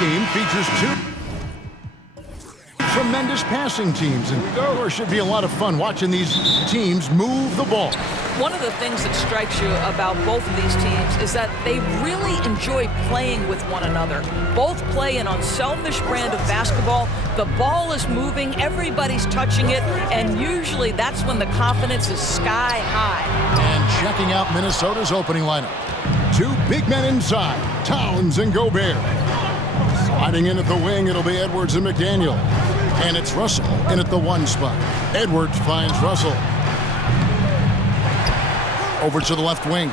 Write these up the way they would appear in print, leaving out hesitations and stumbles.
game features two tremendous passing teams, and there should be a lot of fun watching these teams move the ball. One of the things that strikes you about both of these teams is that they really enjoy playing with one another. Both play an unselfish brand of basketball. The ball is moving, everybody's touching it, and usually that's when the confidence is sky high. And checking out Minnesota's opening lineup. Two big men inside, Towns and Gobert. Sliding in at the wing, it'll be Edwards and McDaniel. And it's Russell in at the 1 spot. Edwards finds Russell. Over to the left wing.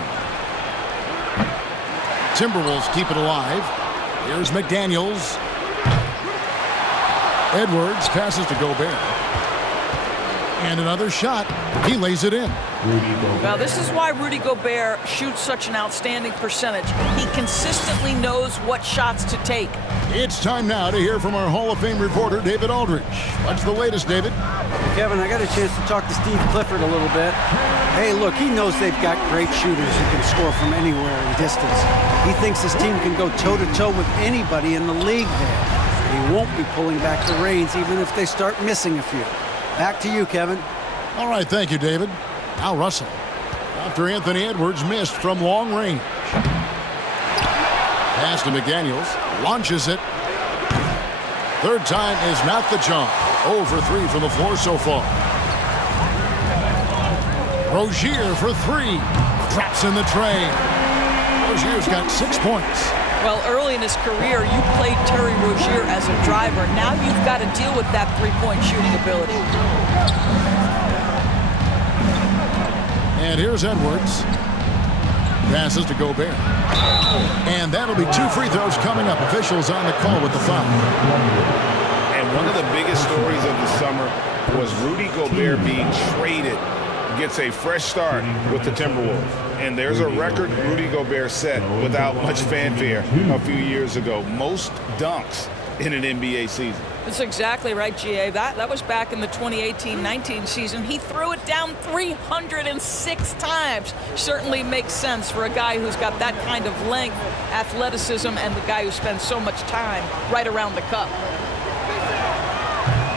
Timberwolves keep it alive. Here's McDaniels. Edwards passes to Gobert. And another shot. He lays it in. Well, this is why Rudy Gobert shoots such an outstanding percentage. He consistently knows what shots to take. It's time now to hear from our Hall of Fame reporter, David Aldridge. What's the latest, David? Kevin, I got a chance to talk to Steve Clifford a little bit. Hey, look, he knows they've got great shooters who can score from anywhere in distance. He thinks his team can go toe-to-toe with anybody in the league there. He won't be pulling back the reins even if they start missing a few. Back to you, Kevin. All right, thank you, David. Now Russell. After Anthony Edwards missed from long range. Pass to McDaniels. Launches it. Third time is not the charm. 0 for 3 from the floor so far. Rozier for 3. Traps in the tray. Rozier's got 6 points. Well, early in his career, you played Terry Rozier as a driver. Now you've got to deal with that three-point shooting ability. And here's Edwards. Passes to Gobert. And that'll be 2 free throws coming up. Officials on the call with the foul. And one of the biggest stories of the summer was Rudy Gobert being traded. Gets a fresh start with the Timberwolves. And there's a record Rudy Gobert set without much fanfare a few years ago. Most dunks in an NBA season. That's exactly right, G.A. That was back in the 2018-19 season. He threw it down 306 times. Certainly makes sense for a guy who's got that kind of length, athleticism, and the guy who spends so much time right around the cup.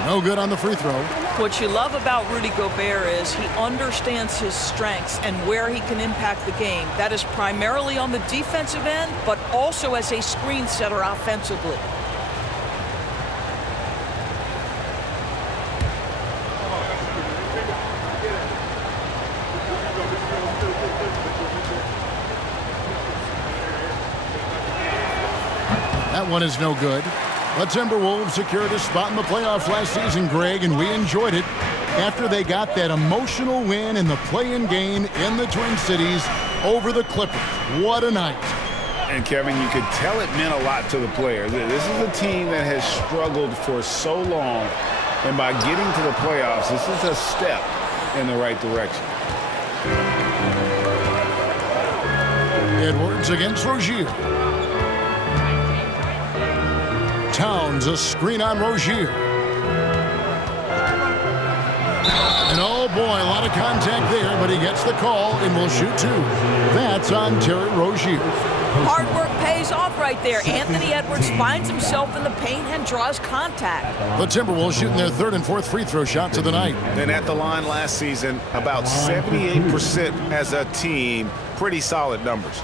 No good on the free throw. What you love about Rudy Gobert is he understands his strengths and where he can impact the game. That is primarily on the defensive end, but also as a screen setter offensively. That one is no good. The Timberwolves secured a spot in the playoffs last season, Greg, and we enjoyed it after they got that emotional win in the play-in game in the Twin Cities over the Clippers. What a night. And, Kevin, you could tell it meant a lot to the players. This is a team that has struggled for so long, and by getting to the playoffs, this is a step in the right direction. Edwards against Rozier. Towns, a screen on Rozier. And oh boy, a lot of contact there, but he gets the call and will shoot 2. That's on Terry Rozier. Hard work pays off right there. Anthony Edwards finds himself in the paint and draws contact. The Timberwolves shooting their 3rd and 4th free throw shots of the night. And at the line last season, about 78% as a team. Pretty solid numbers.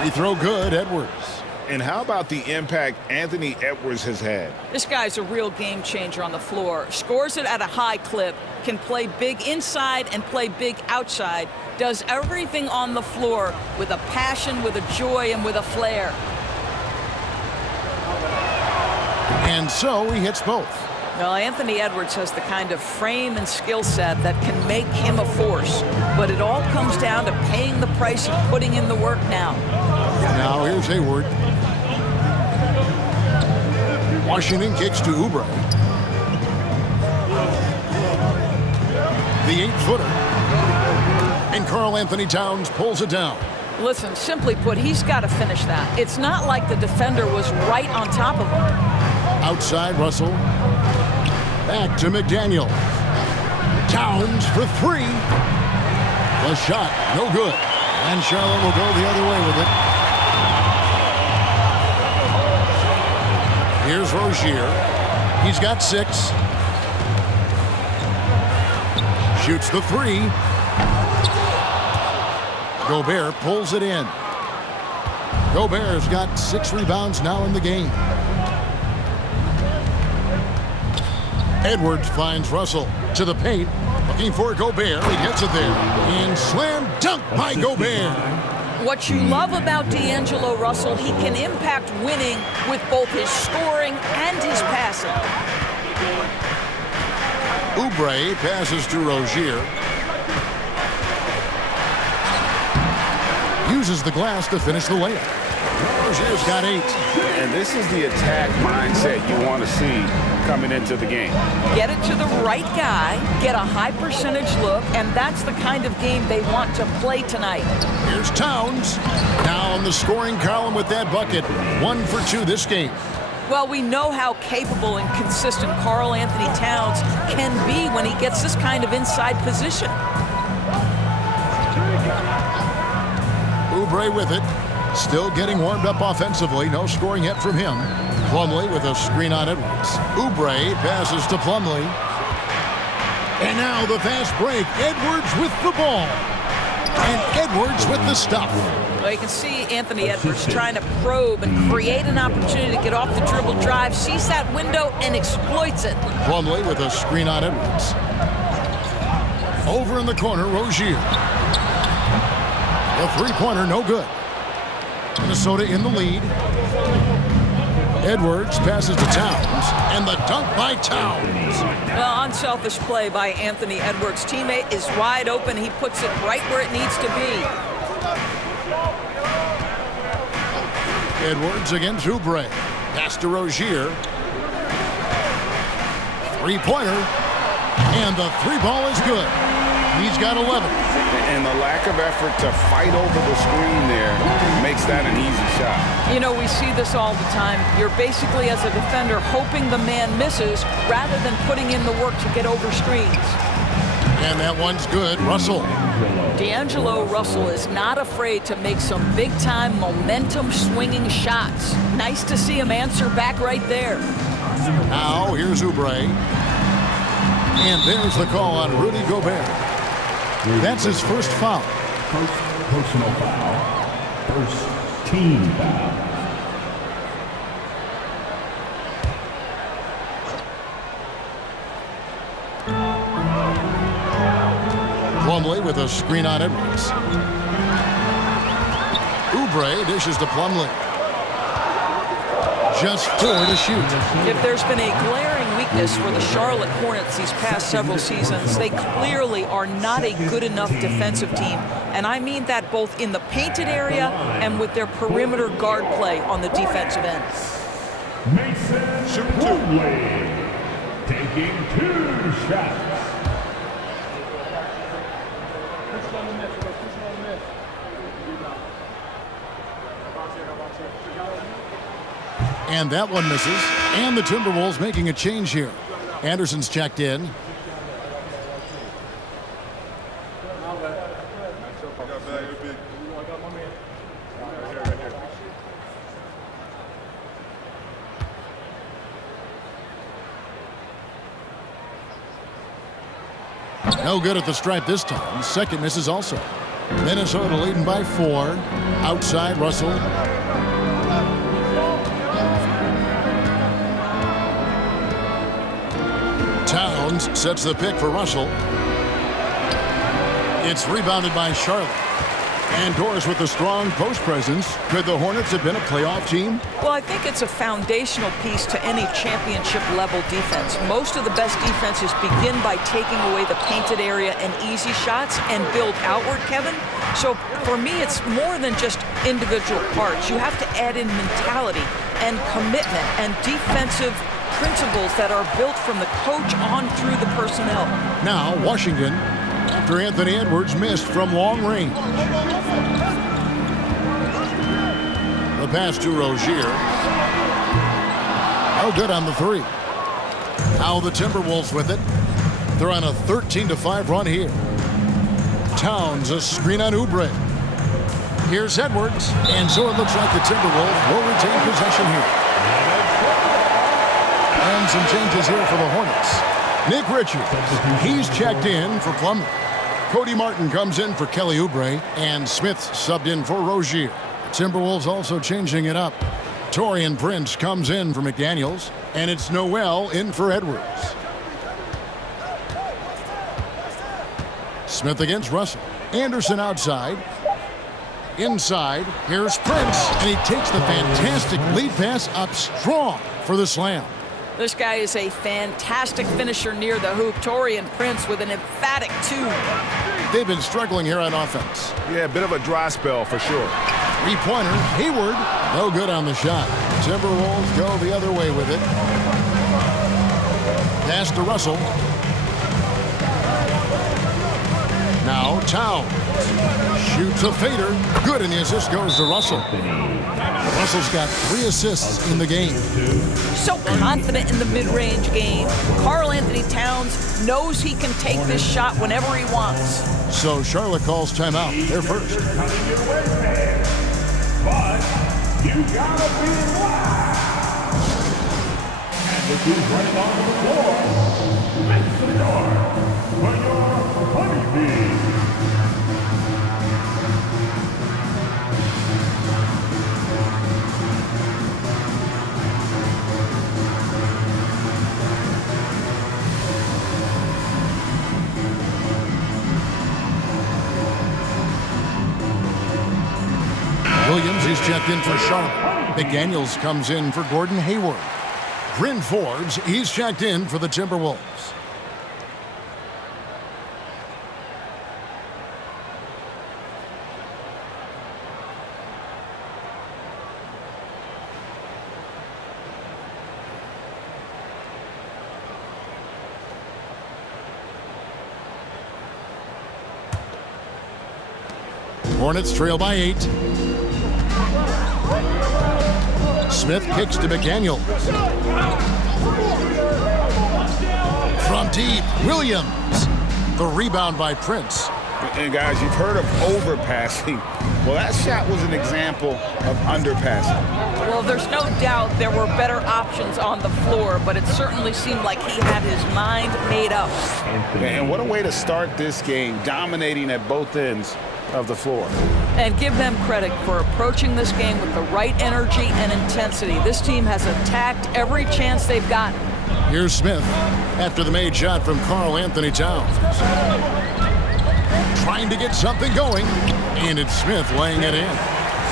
Free throw good, Edwards. And how about the impact Anthony Edwards has had? This guy's a real game changer on the floor. Scores it at a high clip, can play big inside and play big outside, does everything on the floor with a passion, with a joy, and with a flair. And so he hits both. Well, Anthony Edwards has the kind of frame and skill set that can make him a force. But it all comes down to paying the price of putting in the work now. Now here's Hayward. Washington kicks to Oubre. The 8-footer. And Karl Anthony Towns pulls it down. Listen, simply put, he's got to finish that. It's not like the defender was right on top of him. Outside Russell. Back to McDaniel. Towns for three. The shot, no good. And Charlotte will go the other way with it. Here's Rozier. He's got 6. Shoots the three. Gobert pulls it in. Gobert's got 6 rebounds now in the game. Edwards finds Russell to the paint. Looking for Gobert. He gets it there. And slam dunk by Gobert. What you love about D'Angelo Russell, he can impact winning with both his scoring and his passing. Oubre passes to Rozier. Uses the glass to finish the layup. Rozier's got 8. And this is the attack mindset you want to see coming into the game. Get it to the right guy, get a high percentage look, and that's the kind of game they want to play tonight. Here's Towns. Now in the scoring column with that bucket. 1 for 2 this game. Well, we know how capable and consistent Karl Anthony Towns can be when he gets this kind of inside position. Oubre with it. Still getting warmed up offensively. No scoring yet from him. Plumlee with a screen on Edwards. Oubre passes to Plumlee. And now the fast break. Edwards with the ball. And Edwards with the stuff. Well, you can see Anthony Edwards trying to probe and create an opportunity to get off the dribble drive. Sees that window and exploits it. Plumlee with a screen on Edwards. Over in the corner, Rozier. The three-pointer, no good. Minnesota in the lead. Edwards passes to Towns, and the dunk by Towns. Well, unselfish play by Anthony Edwards. Teammate is wide open. He puts it right where it needs to be. Edwards against Oubre. Pass to Rozier. Three-pointer, and the three ball is good. He's got 11. And the lack of effort to fight over the screen there makes that an easy shot. You know, we see this all the time. You're basically, as a defender, hoping the man misses rather than putting in the work to get over screens. And that one's good. Russell. D'Angelo Russell is not afraid to make some big-time momentum-swinging shots. Nice to see him answer back right there. Now, here's Oubre. And there's the call on Rudy Gobert. That's his first foul. First personal foul. First team foul. Plumlee with a screen on Edwards. Oubre dishes to Plumlee. Just 4 to shoot. If there's been a glaring weakness for the Charlotte Hornets these past several seasons, they clearly are not a good enough defensive team. And I mean that both in the painted area and with their perimeter guard play on the defensive end. Mason Plumlee taking 2 shots. And that one misses. And the Timberwolves making a change here. Anderson's checked in. No good at the stripe this time. Second misses also. Minnesota leading by 4. Outside, Russell. Towns sets the pick for Russell. It's rebounded by Charlotte. And Doris with a strong post presence. Could the Hornets have been a playoff team? Well, I think it's a foundational piece to any championship level defense. Most of the best defenses begin by taking away the painted area and easy shots and build outward, Kevin. So for me, it's more than just individual parts. You have to add in mentality and commitment and defensive principles that are built from the coach on through the personnel. Now, Washington, after Anthony Edwards missed from long range. The pass to Rozier. No good on the 3. Now the Timberwolves with it. They're on a 13-5 run here. Towns, a screen on Oubre. Here's Edwards, and so it looks like the Timberwolves will retain possession here. And some changes here for the Hornets. Nick Richards, he's checked in for Plumlee. Cody Martin comes in for Kelly Oubre, and Smith subbed in for Rozier. Timberwolves also changing it up. Taurean Prince comes in for McDaniels, and it's Noel in for Edwards. Smith against Russell. Anderson outside. Inside, here's Prince, and he takes the fantastic lead pass up strong for the slam. This guy is a fantastic finisher near the hoop. Taurean Prince with an emphatic 2. They've been struggling here on offense. Yeah, a bit of a dry spell for sure. Three-pointer, Hayward, no good on the shot. Timberwolves go the other way with it. Pass to Russell. Now Towns shoots a fader. Good, and the assist goes to Russell. Russell's got 3 assists in the game. So confident in the mid-range game. Karl Anthony Towns knows he can take this shot whenever he wants. So Charlotte calls timeout. They're first. But you gotta be loud. And the dude running onto the floor, make some noise for your honeybees. Williams, he's checked in for Charlotte. McDaniels comes in for Gordon Hayward. Bryn Forbes, he's checked in for the Timberwolves. Hornets trail by 8. Smith kicks to McDaniels. From deep, Williams. The rebound by Prince. And guys, you've heard of overpassing. Well, that shot was an example of underpassing. Well, there's no doubt there were better options on the floor, but it certainly seemed like he had his mind made up. And what a way to start this game, dominating at both ends of the floor. And give them credit for approaching this game with the right energy and intensity. This team has attacked every chance they've gotten. Here's Smith after the made shot from Karl Anthony Towns. Trying to get something going, and it's Smith laying it in.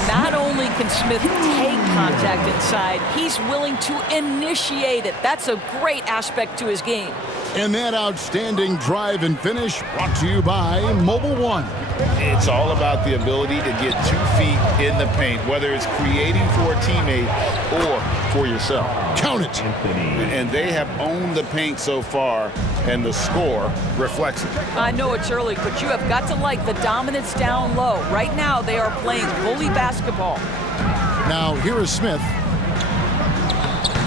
Not only can Smith take contact inside, he's willing to initiate it. That's a great aspect to his game. And that outstanding drive and finish brought to you by Mobile One. It's all about the ability to get 2 feet in the paint, whether it's creating for a teammate or for yourself. Count it. And they have owned the paint so far, and the score reflects it. I know it's early, but you have got to like the dominance down low. Right now, they are playing bully basketball. Now, here is Smith.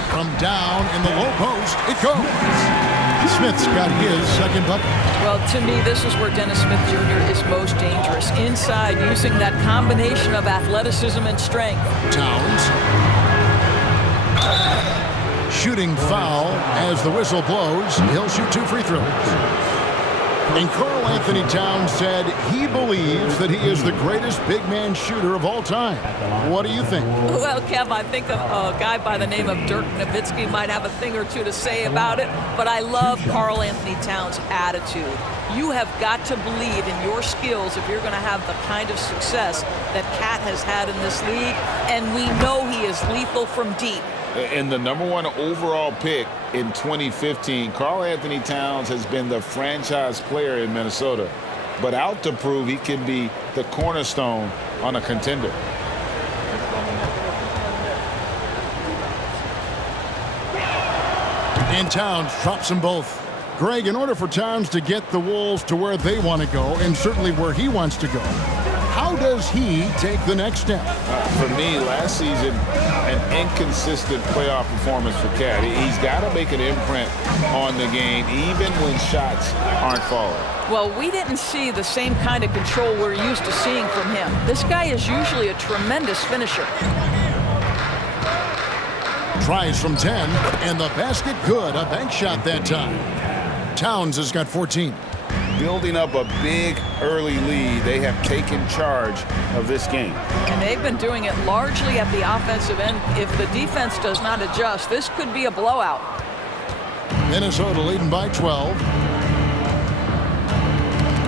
From down in the low post, it goes. Smith's got his second bucket. Well, to me, this is where Dennis Smith Jr. is most dangerous. Inside, using that combination of athleticism and strength. Towns. Shooting foul as the whistle blows. He'll shoot 2 free throws. And Karl Anthony Towns said he believes that he is the greatest big man shooter of all time. What do you think? Well, Kev, I think a guy by the name of Dirk Nowitzki might have a thing or two to say about it, but I love Karl Anthony Towns' attitude. You have got to believe in your skills if you're going to have the kind of success that Cat has had in this league, and we know he is lethal from deep. And the #1 overall pick in 2015, Karl Anthony Towns has been the franchise player in Minnesota, but out to prove he can be the cornerstone on a contender. And Towns drops them both. Greg, in order for Towns to get the Wolves to where they want to go, and certainly where he wants to go, How does he take the next step? For me, last season, an inconsistent playoff performance for Cat. He's got to make an imprint on the game, even when shots aren't falling. Well, we didn't see the same kind of control we're used to seeing from him. This guy is usually a tremendous finisher. Tries from 10, and the basket good. A bank shot that time. Towns has got 14. Building up a big early lead, they have taken charge of this game. And they've been doing it largely at the offensive end. If the defense does not adjust, this could be a blowout. Minnesota leading by 12.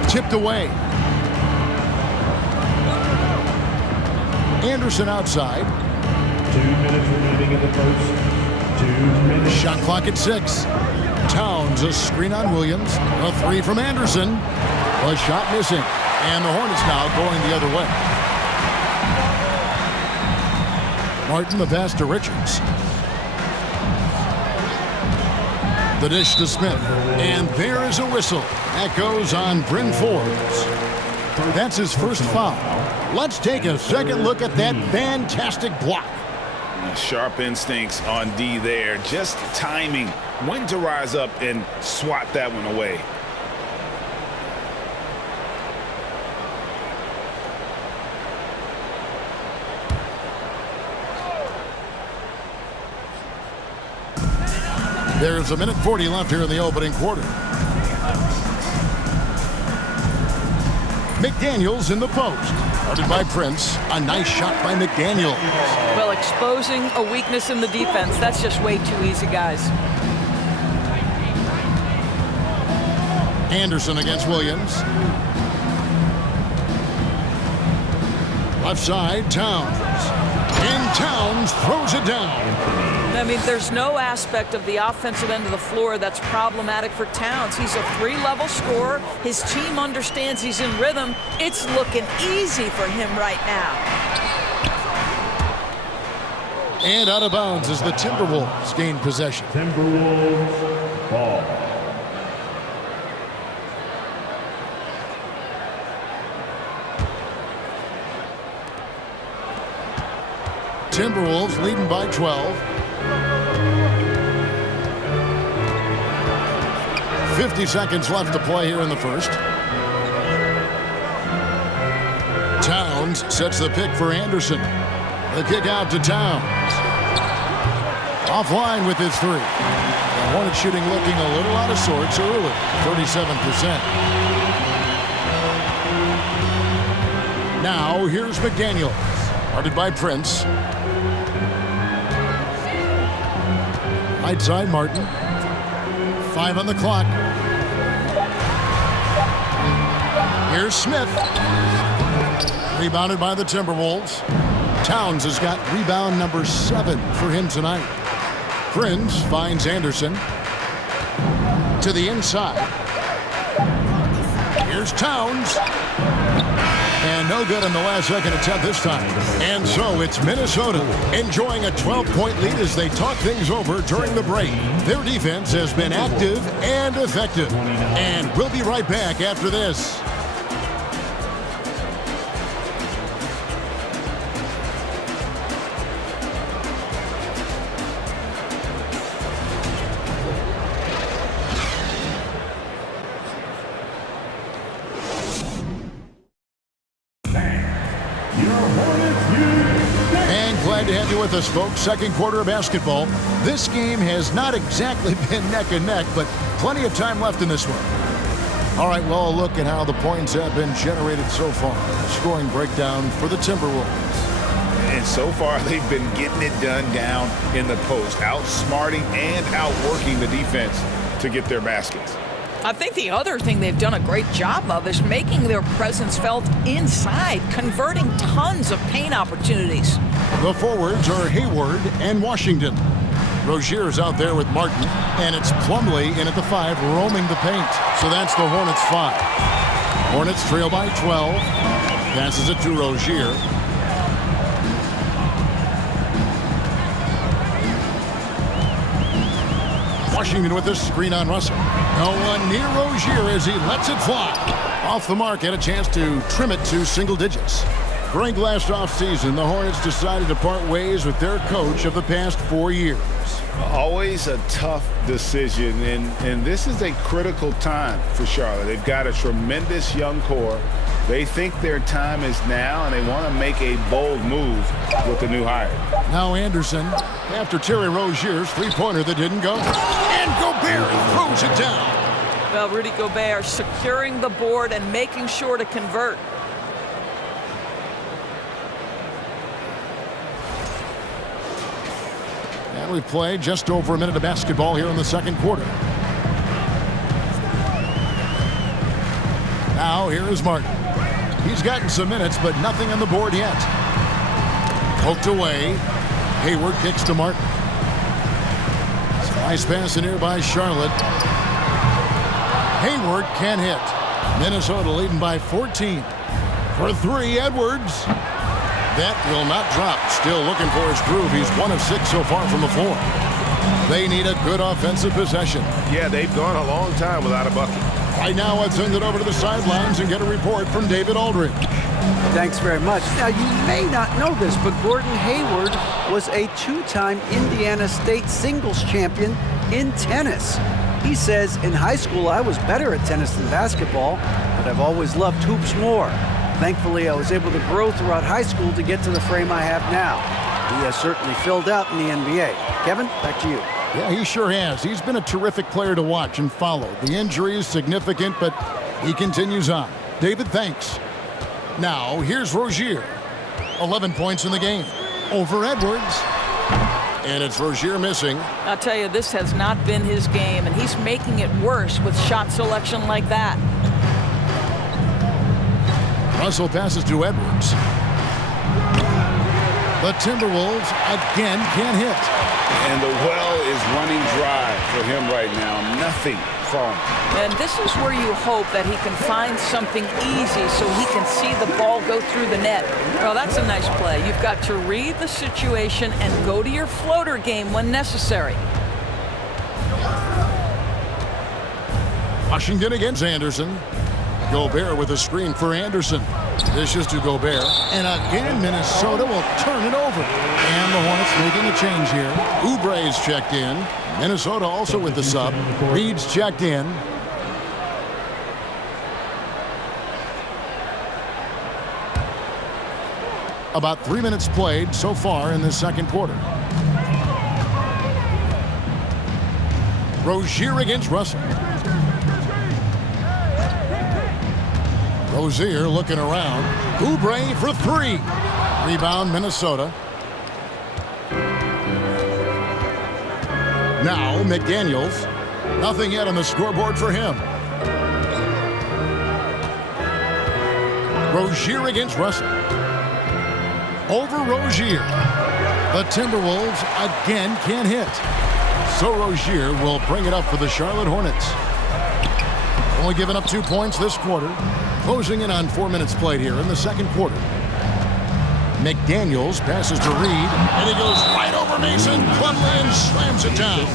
Tipped away. Anderson outside. 2 minutes remaining in the first. 2 minutes. Shot clock at 6. Towns, a screen on Williams. A 3 from Anderson. A shot missing. And the Hornets now going the other way. Martin, the pass to Richards. The dish to Smith. And there is a whistle. That goes on Bryn Forbes. That's his first foul. Let's take a second look at that fantastic block. Sharp instincts on D there. Just timing when to rise up and swat that one away. There's a minute 40 left here in the opening quarter. McDaniels in the post. Guarded by Prince. A nice shot by McDaniels. Well, exposing a weakness in the defense, that's just way too easy, guys. Anderson against Williams. Left side, Towns. And Towns throws it down. I mean, there's no aspect of the offensive end of the floor that's problematic for Towns. He's a 3-level scorer. His team understands he's in rhythm. It's looking easy for him right now. And out of bounds as the Timberwolves gain possession. Timberwolves ball. Timberwolves leading by 12. 50 seconds left to play here in the first. Towns sets the pick for Anderson. The kick out to Towns. Offline with his 3. The Hornets shooting looking a little out of sorts early, 37%. Now here's McDaniels, guarded by Prince. Right side, Martin. 5 on the clock. Here's Smith. Rebounded by the Timberwolves. Towns has got rebound number 7 for him tonight. Prince finds Anderson. To the inside. Here's Towns. And no good on the last second attempt this time. And so it's Minnesota enjoying a 12-point lead as they talk things over during the break. Their defense has been active and effective. And we'll be right back after this. To have you with us, folks. Second quarter of basketball. This game has not exactly been neck and neck, but plenty of time left in this one. All right, well, a look at how the points have been generated so far. Scoring breakdown for the Timberwolves. And so far, they've been getting it done down in the post, outsmarting and outworking the defense to get their baskets. I think the other thing they've done a great job of is making their presence felt inside, converting tons of paint opportunities. The forwards are Hayward and Washington. Rozier's out there with Martin, and it's Plumlee in at the 5, roaming the paint. So that's the Hornets 5. Hornets trail by 12. Passes it to Rozier. Washington with the screen on Russell. No one near Rozier as he lets it fly. Off the mark and a chance to trim it to single digits. During last offseason, the Hornets decided to part ways with their coach of the past 4 years. Always a tough decision, and this is a critical time for Charlotte. They've got a tremendous young core. They think their time is now, and they want to make a bold move with the new hire. Now Anderson, after Terry Rozier's three-pointer that didn't go. And Gobert throws it down. Well, Rudy Gobert securing the board and making sure to convert. And we've played just over a minute of basketball here in the second quarter. Now here is Martin. He's gotten some minutes, but nothing on the board yet. Poked away. Hayward kicks to Martin. Nice pass in here by Charlotte. Hayward can't hit. Minnesota leading by 14. For three, Edwards. That will not drop. Still looking for his groove. He's 1 of 6 so far from the floor. They need a good offensive possession. Yeah, they've gone a long time without a bucket. Right now, let's send it over to the sidelines and get a report from David Aldridge. Thanks very much. Now, you may not know this, but Gordon Hayward was a 2-time Indiana State singles champion in tennis. He says, in high school, I was better at tennis than basketball, but I've always loved hoops more. Thankfully, I was able to grow throughout high school to get to the frame I have now. He has certainly filled out in the NBA. Kevin, back to you. Yeah, he sure has. He's been a terrific player to watch and follow. The injury is significant, but he continues on. David, thanks. Now, here's Rozier. 11 points in the game. Over Edwards. And it's Rozier missing. I'll tell you, this has not been his game, and he's making it worse with shot selection like that. Russell passes to Edwards. The Timberwolves again can't hit. And the well is running dry for him right now. Nothing falling. And this is where you hope that he can find something easy so he can see the ball go through the net. Well, that's a nice play. You've got to read the situation and go to your floater game when necessary. Washington against Anderson. Gobert with a screen for Anderson. Dishes to Gobert. And again, Minnesota will turn it over. And the Hornets making a change here. Oubre's checked in. Minnesota also with the sub. Reed's checked in. About 3 minutes played so far in the second quarter. Rozier against Russell. Rozier looking around. Oubre for three. Rebound, Minnesota. Now, McDaniels. Nothing yet on the scoreboard for him. Rozier against Russell. Over Rozier. The Timberwolves again can't hit. So Rozier will bring it up for the Charlotte Hornets. Only giving up 2 points this quarter. Closing in on 4 minutes played here in the second quarter. McDaniels passes to Reed, and he goes right over Mason. Plumlee slams it down.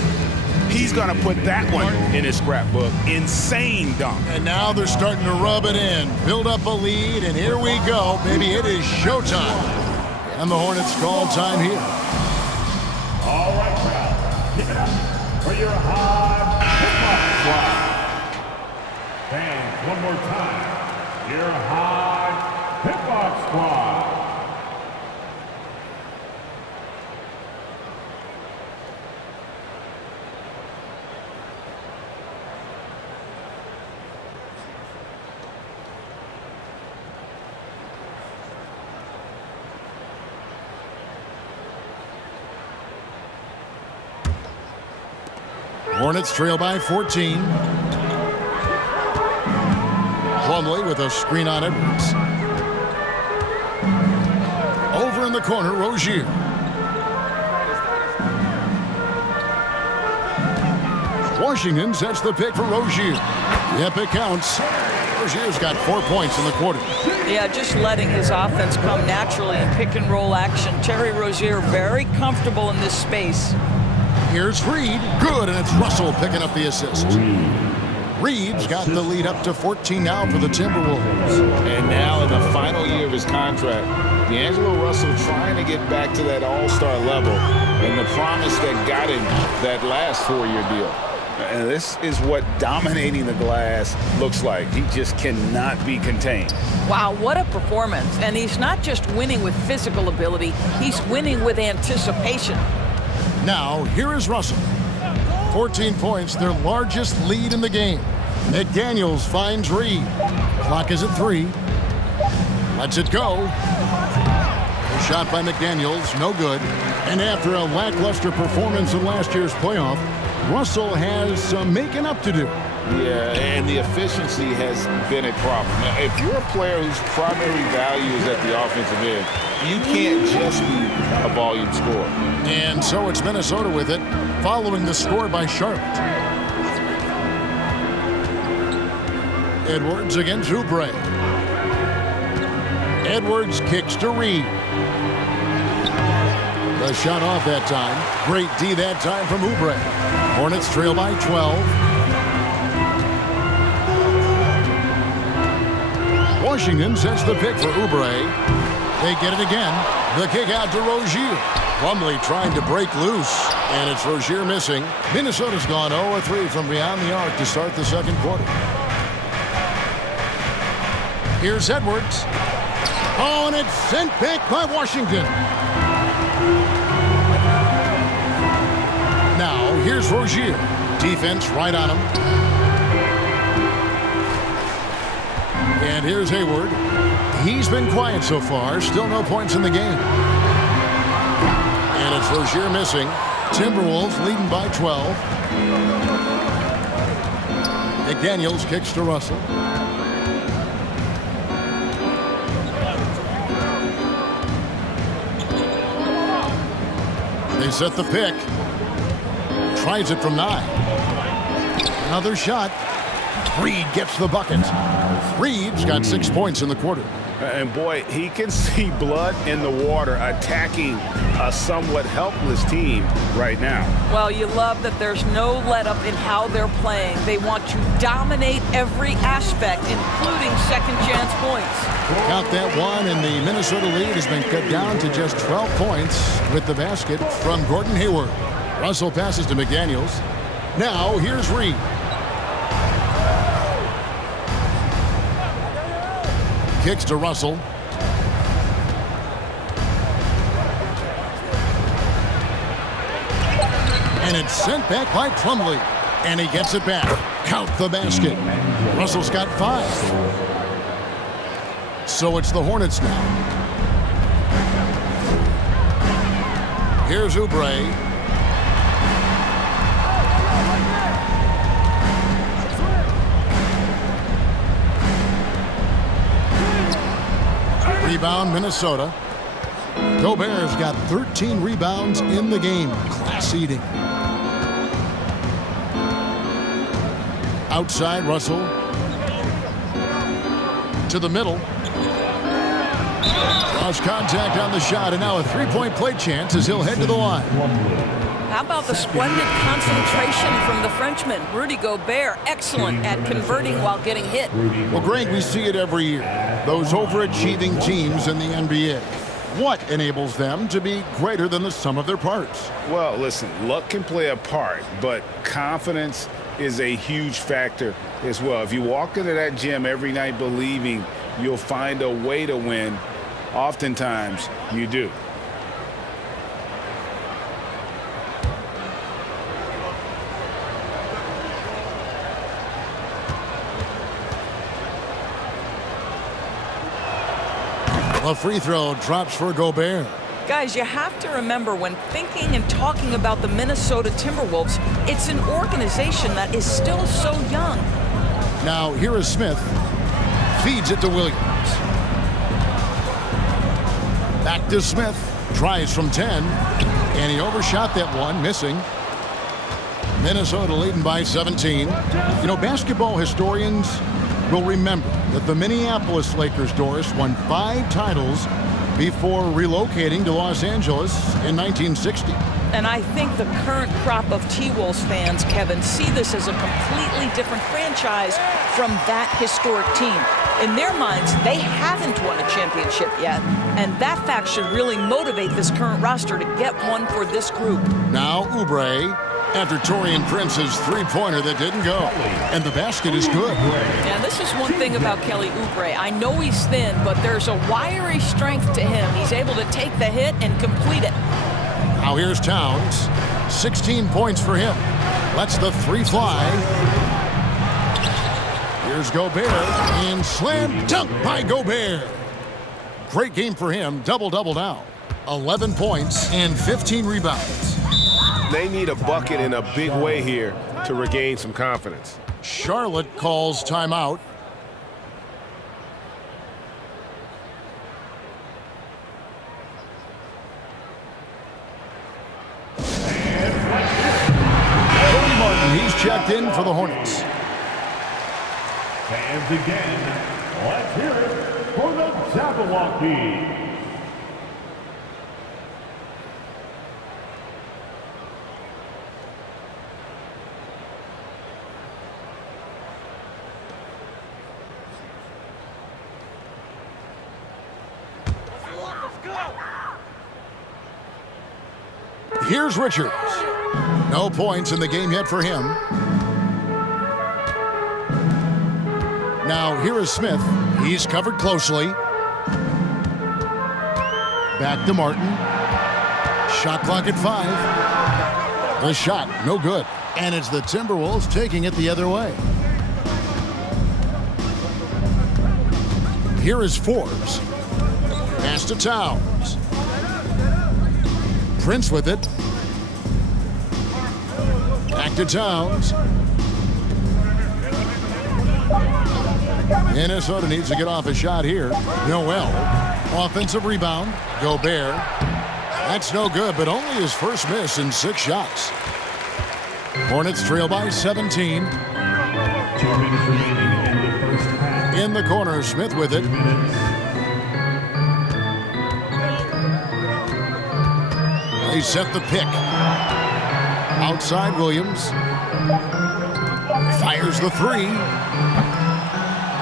He's going to put that one in his scrapbook. Insane dunk. And now they're starting to rub it in. Build up a lead, and here we go, baby. It is showtime. And the Hornets call time here. All right, crowd, give it up for your high hip-hop squad. Fans, one more time. Your high hip-hop squad. Hornets trail by 14. Plumlee with a screen on Edwards. Over in the corner, Rozier. Washington sets the pick for Rozier. Yep, it counts. Rozier's got 4 points in the quarter. Yeah, just letting his offense come naturally in pick and roll action. Terry Rozier very comfortable in this space. Here's Reed. Good, and it's Russell picking up the assist. Reed's got the lead up to 14 now for the Timberwolves. And now in the final year of his contract, D'Angelo Russell trying to get back to that all-star level and the promise that got him that last 4-year deal. And this is what dominating the glass looks like. He just cannot be contained. Wow, what a performance. And he's not just winning with physical ability, he's winning with anticipation. Now, here is Russell. 14 points, their largest lead in the game. McDaniels finds Reed. Clock is at 3. Lets it go. A shot by McDaniels, no good. And after a lackluster performance in last year's playoff, Russell has some making up to do. Yeah, and the efficiency has been a problem. Now, if you're a player whose primary value is at the offensive end, you can't just be a volume scorer. And so it's Minnesota with it, following the score by Charlotte. Edwards against Oubre. Edwards kicks to Reed. The shot off that time. Great D that time from Oubre. Hornets trail by 12. Washington sets the pick for Oubre. They get it again. The kick out to Rozier. Plumlee trying to break loose, and it's Rozier missing. Minnesota's gone 0-3 from beyond the arc to start the second quarter. Here's Edwards. Oh, and it's sent back by Washington. Now, here's Rozier. Defense right on him. And here's Hayward. He's been quiet so far. Still no points in the game. And it's Rozier missing. Timberwolves leading by 12. McDaniels kicks to Russell. They set the pick. Tries it from 9. Another shot. Reed gets the bucket. Reed's got 6 points in the quarter. And boy, he can see blood in the water attacking a somewhat helpless team right now. Well, you love that there's no let-up in how they're playing. They want to dominate every aspect, including second-chance points. Count that one, and the Minnesota lead has been cut down to just 12 points with the basket from Gordon Hayward. Russell passes to McDaniels. Now, here's Reed. Kicks to Russell. And it's sent back by Plumlee. And he gets it back. Count the basket. Russell's got 5. So it's the Hornets now. Here's Oubre. Rebound, Minnesota. Gobert's got 13 rebounds in the game. Class eating. Outside, Russell. To the middle. Lost contact on the shot, and now a three-point play chance as he'll head to the line. How about the splendid concentration from the Frenchman, Rudy Gobert, excellent at converting while getting hit. Well, Greg, we see it every year. Those overachieving teams in the NBA. What enables them to be greater than the sum of their parts? Well, listen, luck can play a part, but confidence is a huge factor as well. If you walk into that gym every night believing you'll find a way to win, oftentimes you do. A free throw drops for Gobert. Guys, you have to remember when thinking and talking about the Minnesota Timberwolves, it's an organization that is still so young. Now, here is Smith. Feeds it to Williams. Back to Smith. Tries from 10. And he overshot that one, missing. Minnesota leading by 17. You know, basketball historians will remember that the Minneapolis Lakers, Doris, won 5 titles before relocating to Los Angeles in 1960. And I think the current crop of T-Wolves fans, Kevin, see this as a completely different franchise from that historic team. In their minds, they haven't won a championship yet, and that fact should really motivate this current roster to get one for this group. Now Oubre after Taurean Prince's three-pointer that didn't go, and the basket is good. Yeah, this is one thing about Kelly Oubre. I know he's thin, but there's a wiry strength to him. He's able to take the hit and complete it. Now here's Towns. 16 points for him. Lets the three fly. Here's Gobert, and slam dunk by Gobert. Great game for him, double-double now. 11 points and 15 rebounds. They need a bucket in a big way here to regain some confidence. Charlotte calls timeout. Cody Martin, he's checked in for the Hornets. Fans again, let's hear it for the Jabberwocky. Here's Richards. No points in the game yet for him. Now here is Smith. He's covered closely. Back to Martin. Shot clock at 5. The shot, no good. And it's the Timberwolves taking it the other way. Here is Forbes. Pass to Towns. Prince with it. Back to Towns. Minnesota needs to get off a shot here. Noel. Offensive rebound. Gobert. That's no good, but only his first miss in 6 shots. Hornets trail by 17. 2 minutes remaining in the first half. In the corner, Smith with it. They set the pick. Outside Williams. Fires the 3.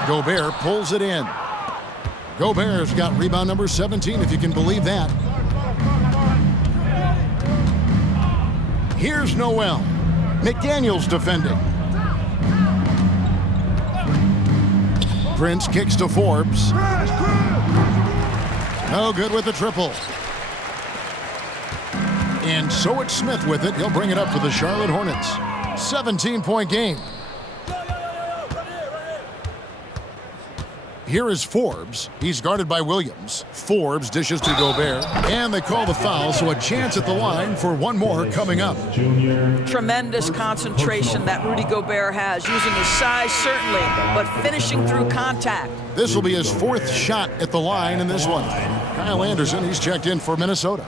Gobert pulls it in. Gobert's got rebound number 17, if you can believe that. Here's Noel. McDaniels defending. Prince kicks to Forbes. No good with the triple. And so it's Smith with it. He'll bring it up for the Charlotte Hornets. 17-point game. Here is Forbes. He's guarded by Williams. Forbes dishes to Gobert. And they call the foul, so a chance at the line for one more coming up. Tremendous concentration that Rudy Gobert has, using his size certainly, but finishing through contact. This will be his 4th shot at the line in this one. Kyle Anderson, he's checked in for Minnesota.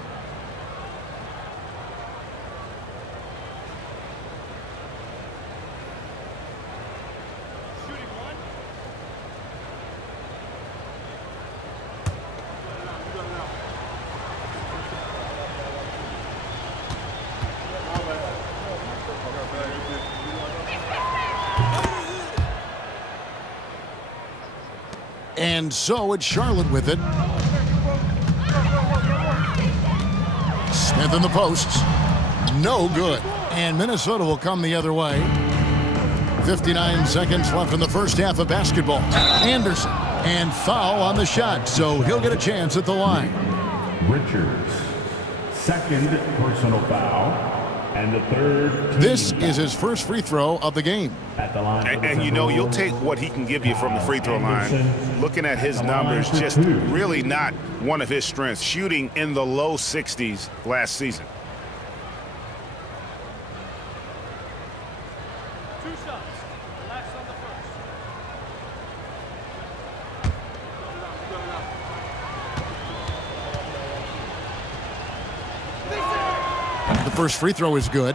And so it's Charlotte with it. Smith in the posts. No good. And Minnesota will come the other way. 59 seconds left in the first half of basketball. Anderson. And foul on the shot, so he'll get a chance at the line. Richards. 2nd personal foul. And the 3rd. This is his first free throw of the game. At the line And you know, you'll take what he can give you from the free throw line. Looking at his numbers, just really not one of his strengths. Shooting in the low 60s last season. The first free throw is good.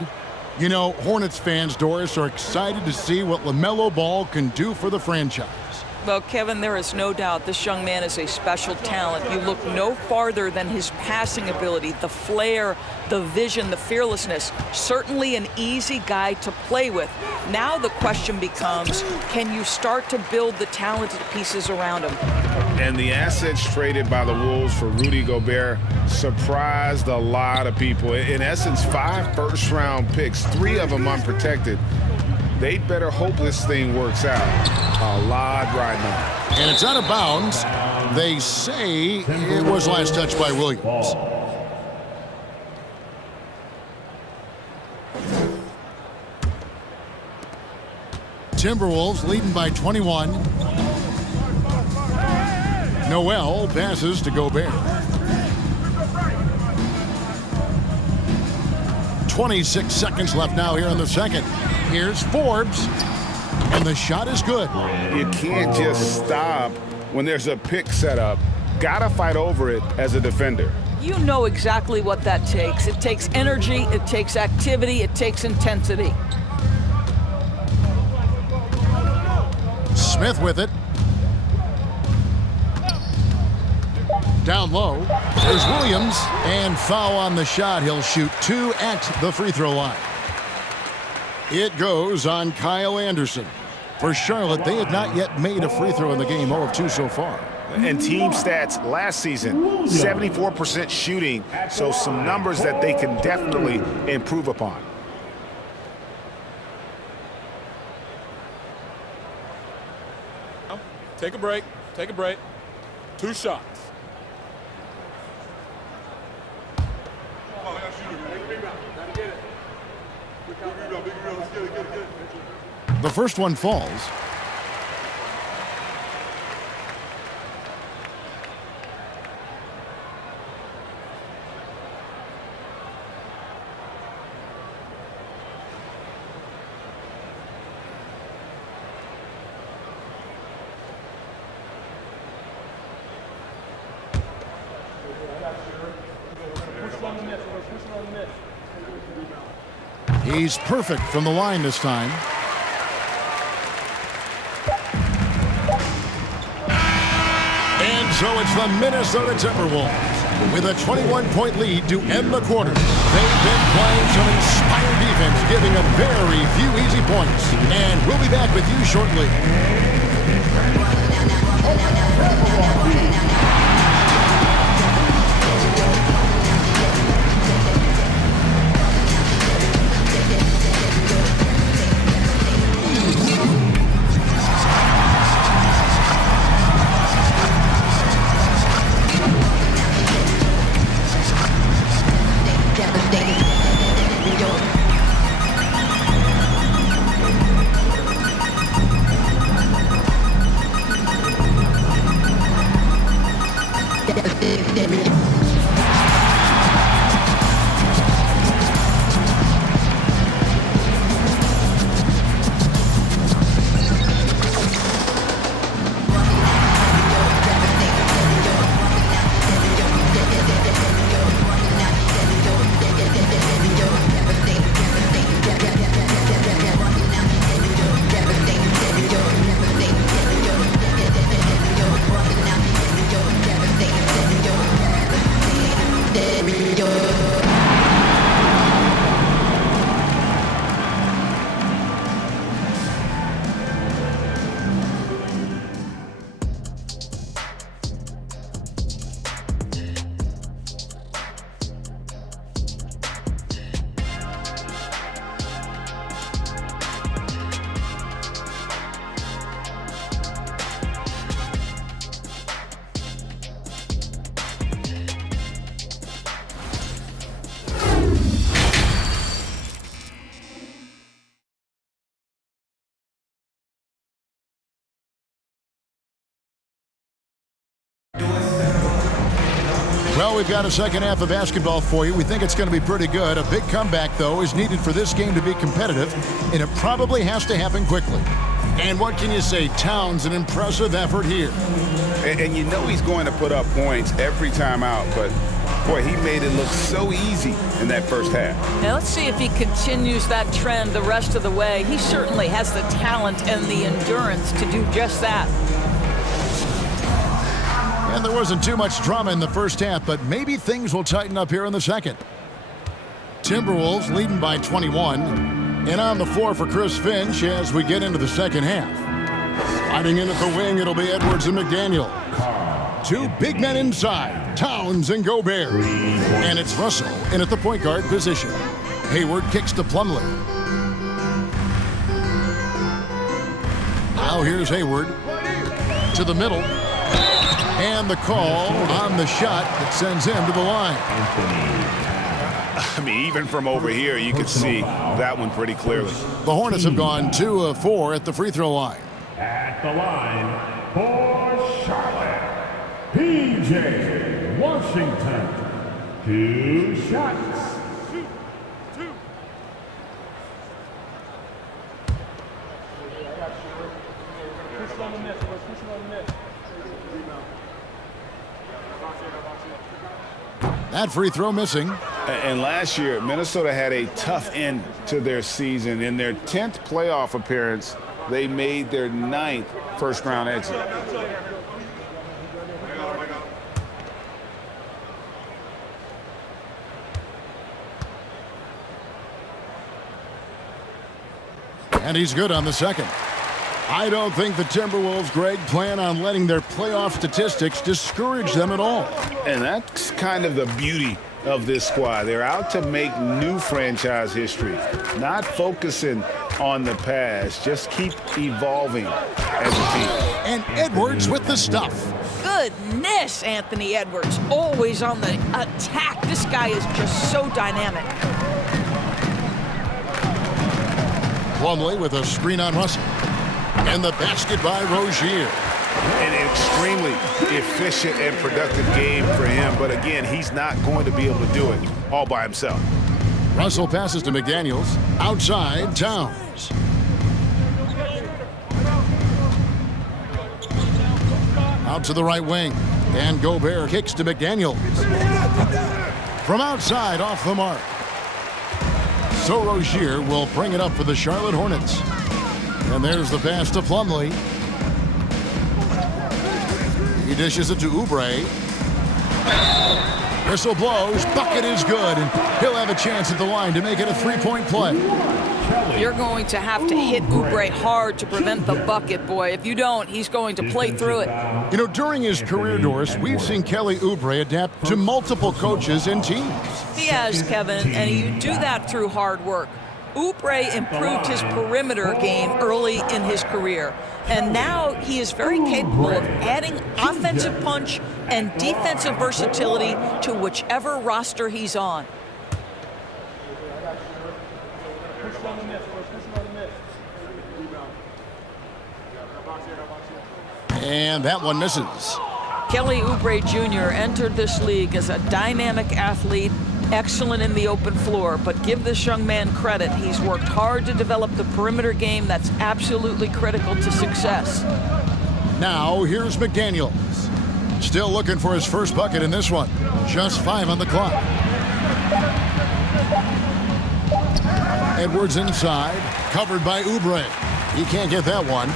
You know, Hornets fans, Doris, are excited to see what LaMelo Ball can do for the franchise. Well, Kevin, there is no doubt this young man is a special talent. You look no farther than his passing ability, the flair, the vision, the fearlessness. Certainly an easy guy to play with. Now the question becomes, can you start to build the talented pieces around him? And the assets traded by the Wolves for Rudy Gobert surprised a lot of people. In essence, 5 first-round picks, 3 of them unprotected. They'd better hope this thing works out. A lot right now. And it's out of bounds. They say it was last touched by Williams. Timberwolves leading by 21. Noel passes to Gobert. 26 seconds left now here in the second. Here's Forbes, and the shot is good. You can't just stop when there's a pick set up. Gotta fight over it as a defender. You know exactly what that takes. It takes energy, it takes activity, it takes intensity. Smith with it. Down low. There's Williams, and foul on the shot. He'll shoot 2 at the free throw line. It goes on Kyle Anderson. For Charlotte, they had not yet made a free throw in the game, 0 of 2 so far. And team stats last season, 74% shooting, so some numbers that they can definitely improve upon. Take a break. Take a break. 2 shots. The first one falls. He's perfect from the line this time. And so it's the Minnesota Timberwolves with a 21-point lead to end the quarter. They've been playing some inspired defense, giving up very few easy points. And we'll be back with you shortly. Well, we've got a second half of basketball for you. We think it's going to be pretty good. A big comeback, though, is needed for this game to be competitive, and it probably has to happen quickly. And what can you say? Towns, an impressive effort here. And you know he's going to put up points every time out, but boy, he made it look so easy in that first half. Now let's see if he continues that trend the rest of the way. He certainly has the talent and the endurance to do just that. And there wasn't too much drama in the first half, but maybe things will tighten up here in the second. Timberwolves leading by 21. And on the floor for Chris Finch as we get into the second half. Sliding in at the wing, it'll be Edwards and McDaniel. Two big men inside, Towns and Gobert. And it's Russell in at the point guard position. Hayward kicks to Plumlee. Now here's Hayward to the middle. And the call on the shot that sends him to the line. I mean, even from over here, you can see that one pretty clearly. The Hornets have gone 2 of 4 at the free throw line. At the line for Charlotte, P.J. Washington. 2 shots. That free throw missing. And last year, Minnesota had a tough end to their season. In their 10th playoff appearance, they made their 9th first-round exit. And he's good on the second. I don't think the Timberwolves, Greg, plan on letting their playoff statistics discourage them at all. And that's kind of the beauty of this squad. They're out to make new franchise history, not focusing on the past. Just keep evolving as a team. And Edwards with the stuff. Goodness, Anthony Edwards, always on the attack. This guy is just so dynamic. Plumlee with a screen on Russell. And the basket by Rozier. An extremely efficient and productive game for him. But again, he's not going to be able to do it all by himself. Russell passes to McDaniels. Outside, Towns. Out to the right wing. And Gobert kicks to McDaniels. From outside, off the mark. So Rozier will bring it up for the Charlotte Hornets. And there's the pass to Plumlee. He dishes it to Oubre. Whistle blows. Bucket is good. And he'll have a chance at the line to make it a three-point play. You're going to have to hit Oubre hard to prevent the bucket, boy. If you don't, he's going to play through it. You know, during his career, Doris, we've seen Kelly Oubre adapt to multiple coaches and teams. He has, Kevin, and you do that through hard work. Oubre improved his perimeter game early in his career, and now he is very capable of adding offensive punch and defensive versatility to whichever roster he's on. And that one misses. Kelly Oubre Jr. entered this league as a dynamic athlete, excellent in the open floor, but give this young man credit. He's worked hard to develop the perimeter game that's absolutely critical to success. Now, here's McDaniels. Still looking for his first bucket in this one. Just 5 on the clock. Edwards inside, covered by Oubre. He can't get that one.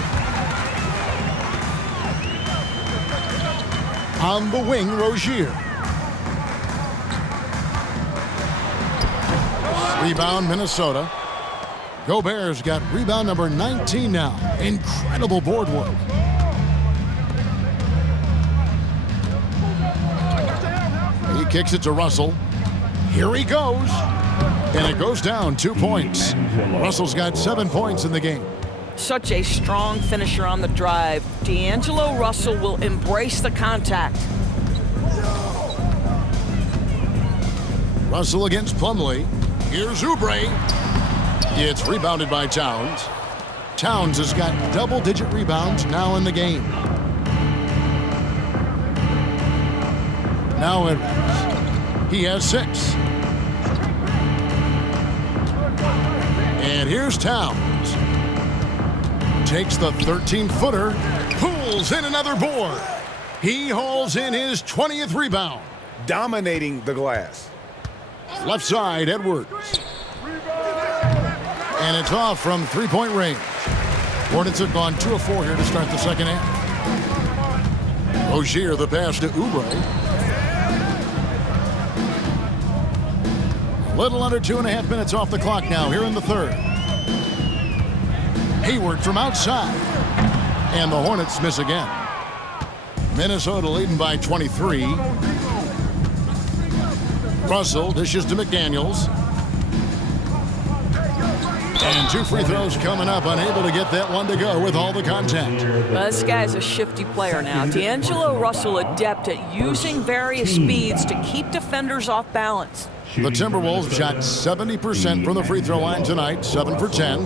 On the wing, Rozier. Rebound, Minnesota. Gobert's got rebound number 19 now. Incredible board work. He kicks it to Russell. Here he goes. And it goes down 2 points. Russell's got 7 points in the game. Such a strong finisher on the drive. D'Angelo Russell will embrace the contact. Russell against Plumlee. Here's Oubre. It's rebounded by Towns. Towns has got double-digit rebounds now in the game. Now Edwards. He has 6. And here's Towns. Takes the 13-footer, pulls in another board. He hauls in his 20th rebound. Dominating the glass. Left side, Edwards. And it's off from three-point range. Hornets have gone 2 of 4 here to start the second half. Rozier, the pass to Oubre. Little under 2.5 minutes off the clock now here in the third. Hayward from outside. And the Hornets miss again. Minnesota leading by 23. Russell dishes to McDaniels. And 2 free throws coming up, unable to get that one to go with all the contact. Well, this guy's a shifty player now. D'Angelo Russell adept at using various speeds to keep defenders off balance. The Timberwolves shot 70% from the free throw line tonight, 7 for 10.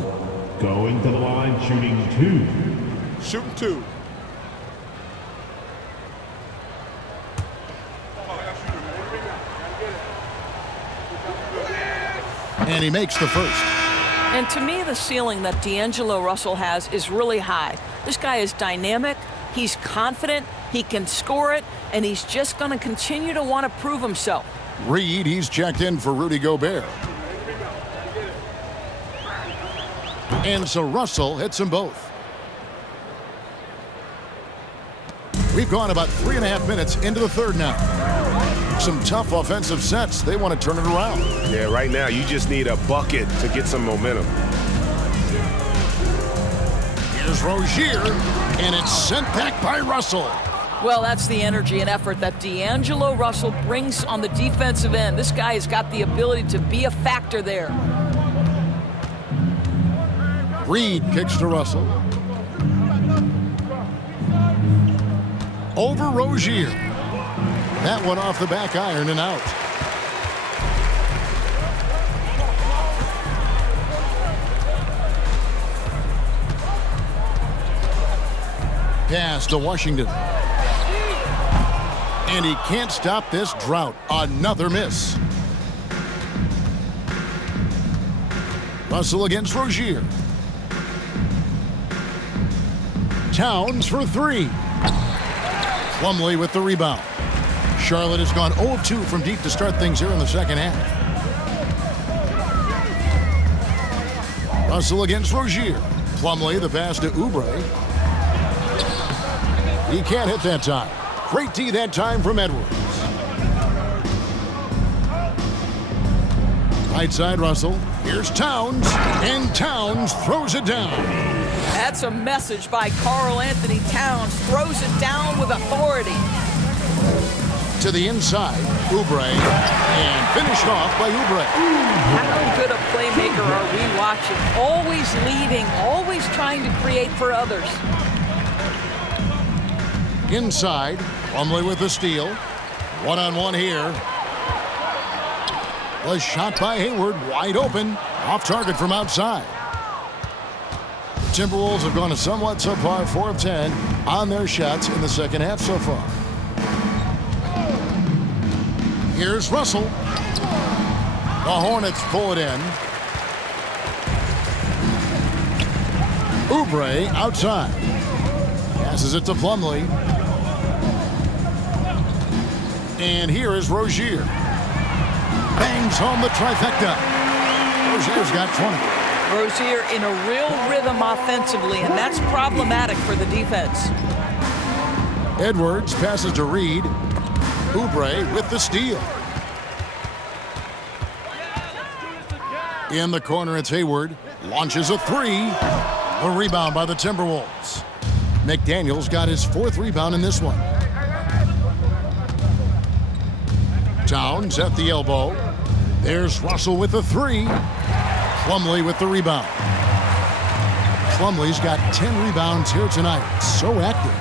Going to the line, shooting 2. Shooting 2. And he makes the first. And to me, the ceiling that D'Angelo Russell has is really high. This guy is dynamic, he's confident, he can score it, and he's just going to continue to want to prove himself. Reed, he's checked in for Rudy Gobert. And so Russell hits them both. We've gone about 3.5 minutes into the third now. Some tough offensive sets. They want to turn it around. Yeah, right now you just need a bucket to get some momentum. Here's Rozier, and it's sent back by Russell. Well, that's the energy and effort that D'Angelo Russell brings on the defensive end. This guy has got the ability to be a factor there. Reed kicks to Russell. Over Rozier. That one off the back iron and out. Pass to Washington. And he can't stop this drought. Another miss. Russell against Rozier. Towns for 3. Plumlee with the rebound. Charlotte has gone 0-2 from deep to start things here in the second half. Russell against Rozier. Plumlee, the pass to Oubre. He can't hit that time. Great D that time from Edwards. Right side Russell. Here's Towns. And Towns throws it down. That's a message by Karl Anthony Towns. Throws it down with authority. To the inside, Oubre, and finished off by Oubre. How good a playmaker are we watching? Always leading, always trying to create for others. Inside, Plumlee with the steal. One-on-one here. Was shot by Hayward, wide open, off target from outside. The Timberwolves have gone a somewhat subpar 4 of 10 on their shots in the second half so far. Here's Russell. The Hornets pull it in. Oubre outside. Passes it to Plumlee. And here is Rozier. Bangs home the trifecta. Rozier's got 20. Rozier in a real rhythm offensively, and that's problematic for the defense. Edwards passes to Reed. Oubre with the steal. In the corner, it's Hayward. Launches a 3. A rebound by the Timberwolves. McDaniels got his 4th rebound in this one. Towns at the elbow. There's Russell with the 3. Plumlee with the rebound. Plumlee's got 10 rebounds here tonight. So active.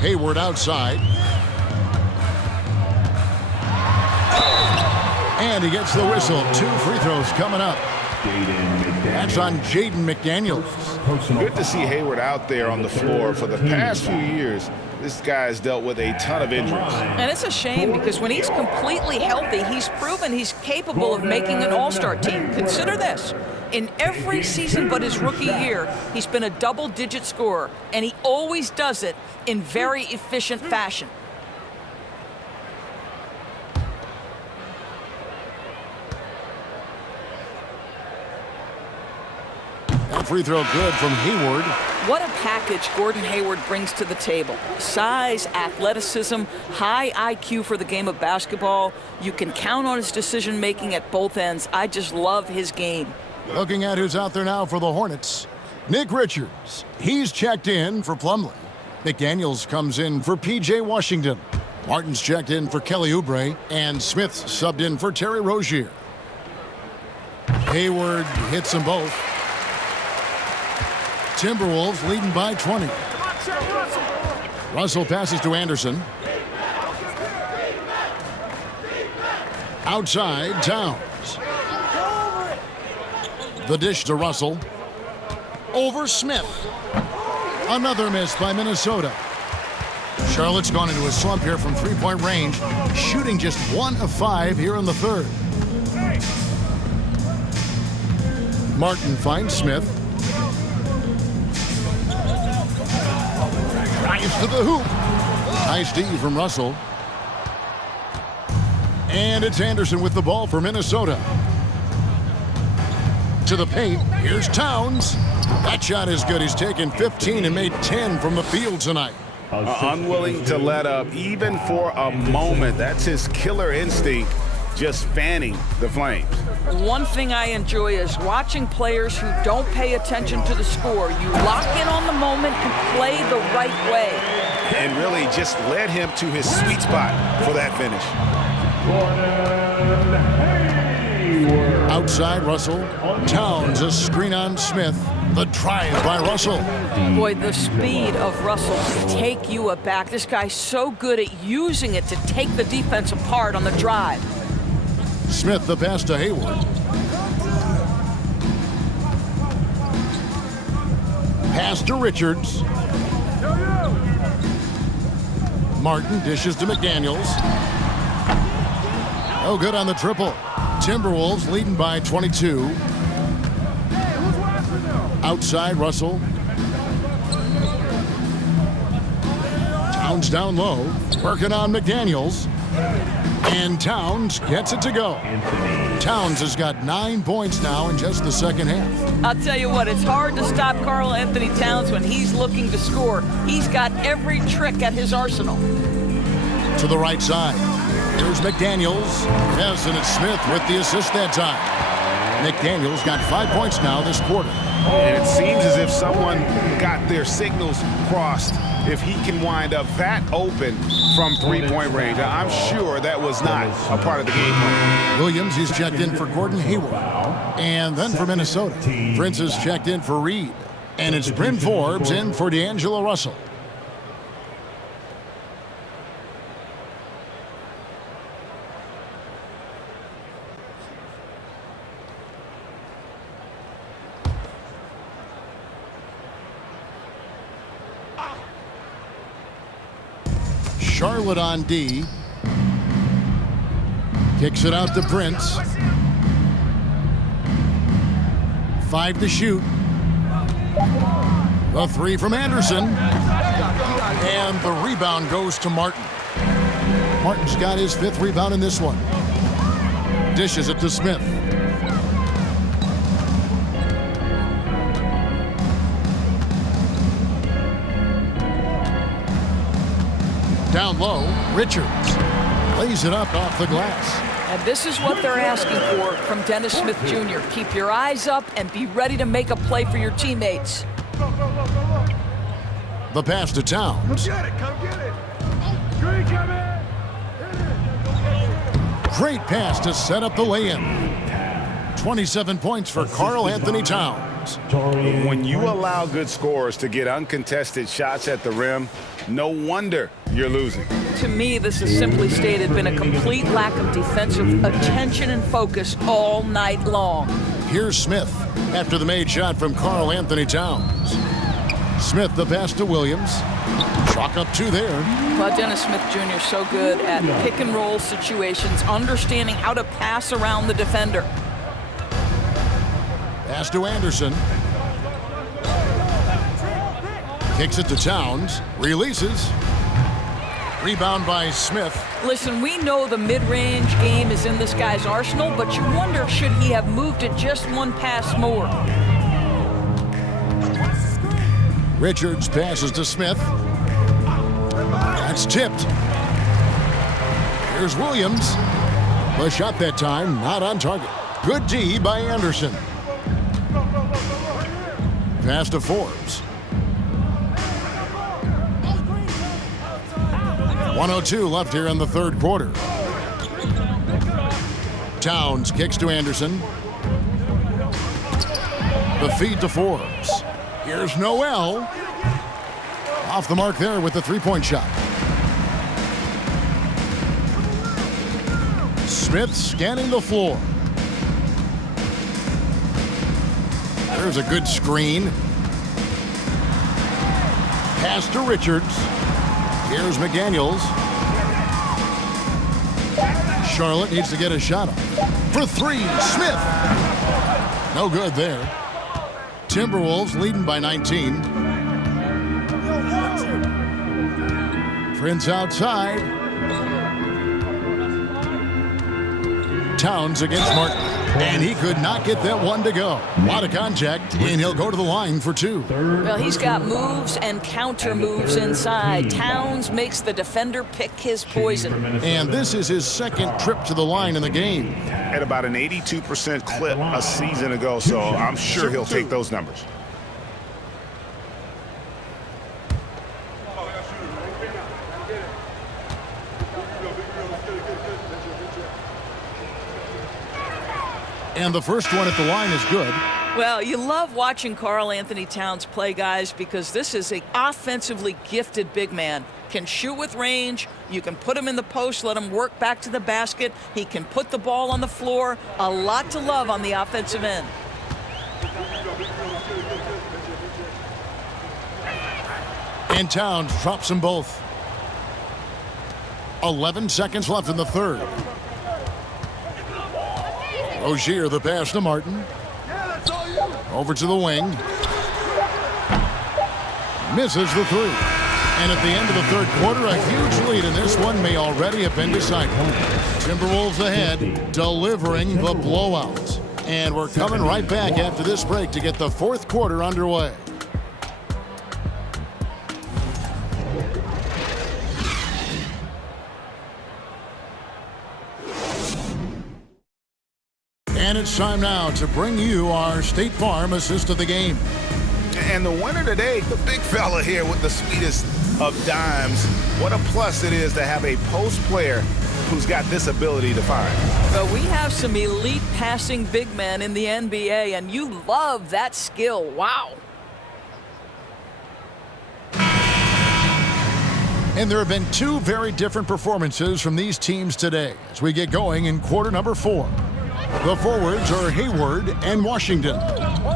Hayward outside. And he gets the whistle. 2 free throws coming up. That's on Jaden McDaniels. Good to see Hayward out there on the floor. For the past few years, this guy has dealt with a ton of injuries. And it's a shame because when he's completely healthy, he's proven he's capable of making an all-star team. Consider this. In every season but his rookie year, he's been a double-digit scorer, and he always does it in very efficient fashion. free throw good from Hayward. What a package Gordon Hayward brings to the table. Size, athleticism, high IQ for the game of basketball. You can count on his decision-making at both ends. I just love his game. Looking at who's out there now for the Hornets. Nick Richards. He's checked in for Plumlee. McDaniels comes in for P.J. Washington. Martin's checked in for Kelly Oubre. And Smith's subbed in for Terry Rozier. Hayward hits them both. Timberwolves leading by 20. Russell passes to Anderson. Outside, Towns. The dish to Russell. Over Smith. Another miss by Minnesota. Charlotte's gone into a slump here from three-point range, shooting just 1 of 5 here in the third. Martin finds Smith. Drives to the hoop. Nice D from Russell. And it's Anderson with the ball for Minnesota. To the paint. Here's Towns. That shot is good. He's taken 15 and made 10 from the field tonight. Unwilling to let up, even for a moment. That's his killer instinct, just fanning the flames. One thing I enjoy is watching players who don't pay attention to the score. You lock in on the moment and play the right way. And really just led him to his sweet spot for that finish. Outside Russell. Towns a screen on Smith. The drive by Russell. Boy, the speed of Russell can take you aback. This guy's so good at using it to take the defense apart on the drive. Smith the pass to Hayward. Pass to Richards. Martin dishes to McDaniels. Oh, good on the triple. Timberwolves leading by 22. Outside Russell. Towns down low. Working on McDaniels. And Towns gets it to go. Towns has got 9 points now in just the second half. I'll tell you what, it's hard to stop Karl Anthony Towns when he's looking to score. He's got every trick at his arsenal. To the right side. Here's McDaniels. Yes, and it's Smith with the assist that time. McDaniels got 5 points now this quarter. And it seems as if someone got their signals crossed. If he can wind up that open from three-point range, I'm sure that was not a part of the game plan. Williams, he's checked in for Gordon Hayward. And then for Minnesota, Prince is checked in for Reed. And it's Bryn Forbes in for D'Angelo Russell. Charlotte on D. Kicks it out to Prince. 5 to shoot. The 3 from Anderson. And the rebound goes to Martin. Martin's got his 5th rebound in this one. Dishes it to Smith. Down low, Richards lays it up off the glass. And this is what they're asking for from Dennis Smith Jr. Keep your eyes up and be ready to make a play for your teammates. The pass to Towns. Come get it. Green, come in. Great pass to set up the lay-in. 27 points for Karl Anthony Towns. When you allow good scorers to get uncontested shots at the rim, no wonder you're losing. To me, this has simply stated been a complete lack of defensive attention and focus all night long. Here's Smith after the made shot from Karl Anthony Towns. Smith the pass to Williams. Chalk up 2 there. But Dennis Smith Jr. so good at pick and roll situations, understanding how to pass around the defender. Pass to Anderson. Kicks it to Towns. Releases. Rebound by Smith. Listen, we know the mid-range game is in this guy's arsenal, but you wonder, should he have moved it just one pass more? Richards passes to Smith. That's tipped. Here's Williams. The shot that time, not on target. Good D by Anderson. Pass to Forbes. 1:02 left here in the third quarter. Towns kicks to Anderson. The feed to Forbes. Here's Noel. Off the mark there with the three-point shot. Smith scanning the floor. There's a good screen. Pass to Richards. Here's McDaniels. Charlotte needs to get a shot up. For three, Smith. No good there. Timberwolves leading by 19. Prince outside. Towns against Martin. And he could not get that one to go. A lot of contact, and he'll go to the line for two. Well, he's got moves and counter moves inside. Towns makes the defender pick his poison. And this is his second trip to the line in the game. At about an 82% clip a season ago, so I'm sure he'll take those numbers. And the first one at the line is good. Well, you love watching Karl Anthony Towns play, guys, because this is an offensively gifted big man. Can shoot with range. You can put him in the post, let him work back to the basket. He can put the ball on the floor. A lot to love on the offensive end. And Towns drops them both. 11 seconds left in the third. Rozier, the pass to Martin. Over to the wing. Misses the three. And at the end of the third quarter, a huge lead, and this one may already have been decided. Timberwolves ahead, delivering the blowout. And we're coming right back after this break to get the fourth quarter underway. And it's time now to bring you our State Farm assist of the game. And the winner today, the big fella here with the sweetest of dimes. What a plus it is to have a post player who's got this ability to find. Well, we have some elite passing big men in the NBA, and you love that skill. Wow. And there have been two very different performances from these teams today as we get going in quarter number 4. The forwards are Hayward and Washington.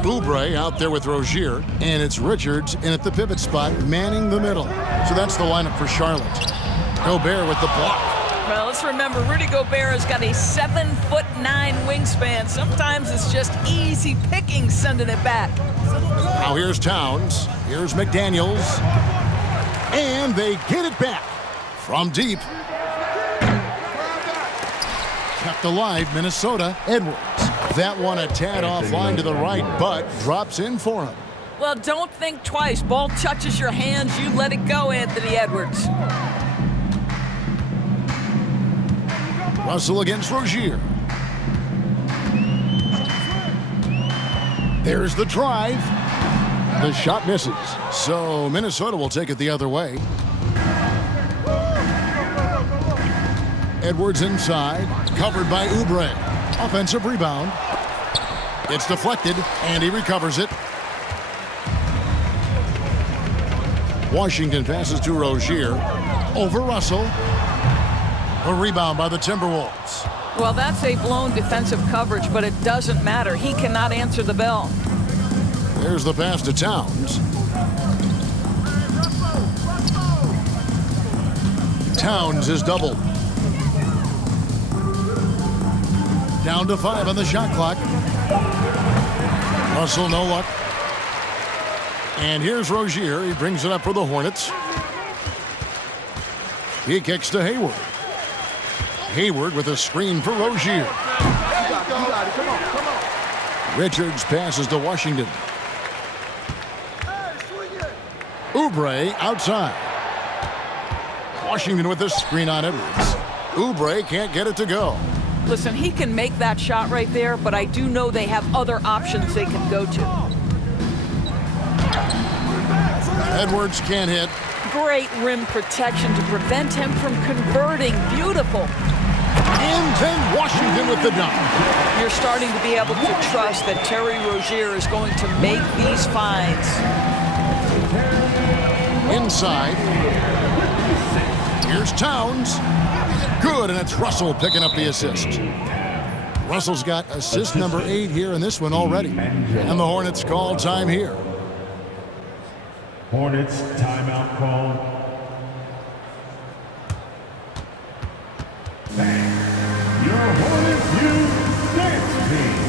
Oubre out there with Rozier, and it's Richards in at the pivot spot, manning the middle. So that's the lineup for Charlotte. Gobert with the block. Well, let's remember, Rudy Gobert has got a 7'9" wingspan. Sometimes it's just easy picking sending it back. Now here's Towns. Here's McDaniels. And they get it back from deep. Kept alive, Minnesota. Edwards. That one a tad offline to the right, but drops in for him. Well, don't think twice. Ball touches your hands, you let it go, Anthony Edwards. Russell against Rozier. There's the drive. The shot misses. So Minnesota will take it the other way. Edwards inside, covered by Oubre. Offensive rebound. It's deflected, and he recovers it. Washington passes to Rozier. Over Russell. A rebound by the Timberwolves. Well, that's a blown defensive coverage, but it doesn't matter. He cannot answer the bell. There's the pass to Towns. Towns is doubled. Down to 5 on the shot clock. Russell, no luck. And here's Rozier. He brings it up for the Hornets. He kicks to Hayward. Hayward with a screen for Rozier. Richards passes to Washington. Oubre outside. Washington with a screen on Edwards. Oubre can't get it to go. Listen, he can make that shot right there, but I do know they have other options they can go to. Edwards can't hit. Great rim protection to prevent him from converting. Beautiful. And then Washington with the dunk. You're starting to be able to trust that Terry Rozier is going to make these finds. Inside. Here's Towns. Good, and it's Russell picking up the assist. Russell's got assist number 8 here in this one already. And the Hornets call time here. Hornets timeout call. And your Hornets youth dance team.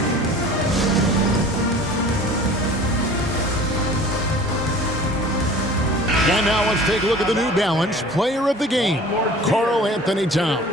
And now let's take a look at the New Balance player of the game, Karl Anthony Towns.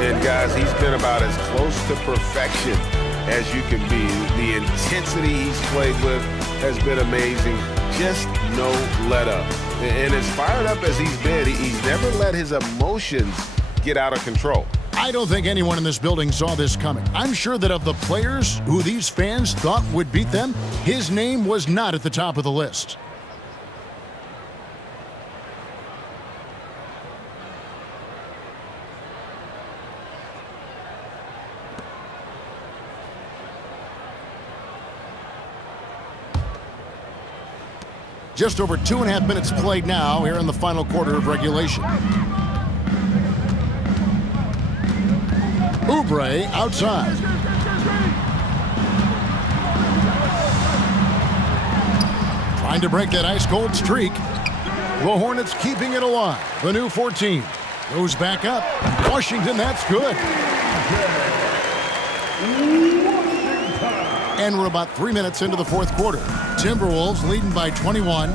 And guys, he's been about as close to perfection as you can be. The intensity he's played with has been amazing. Just no let up. And as fired up as he's been, he's never let his emotions get out of control. I don't think anyone in this building saw this coming. I'm sure that of the players who these fans thought would beat them, his name was not at the top of the list. Just over 2.5 minutes played now here in the final quarter of regulation. Oubre outside. Trying to break that ice-cold streak. The Hornets keeping it alive. The new 14 goes back up. Washington, that's good. And we're about 3 minutes into the fourth quarter. Timberwolves leading by 21.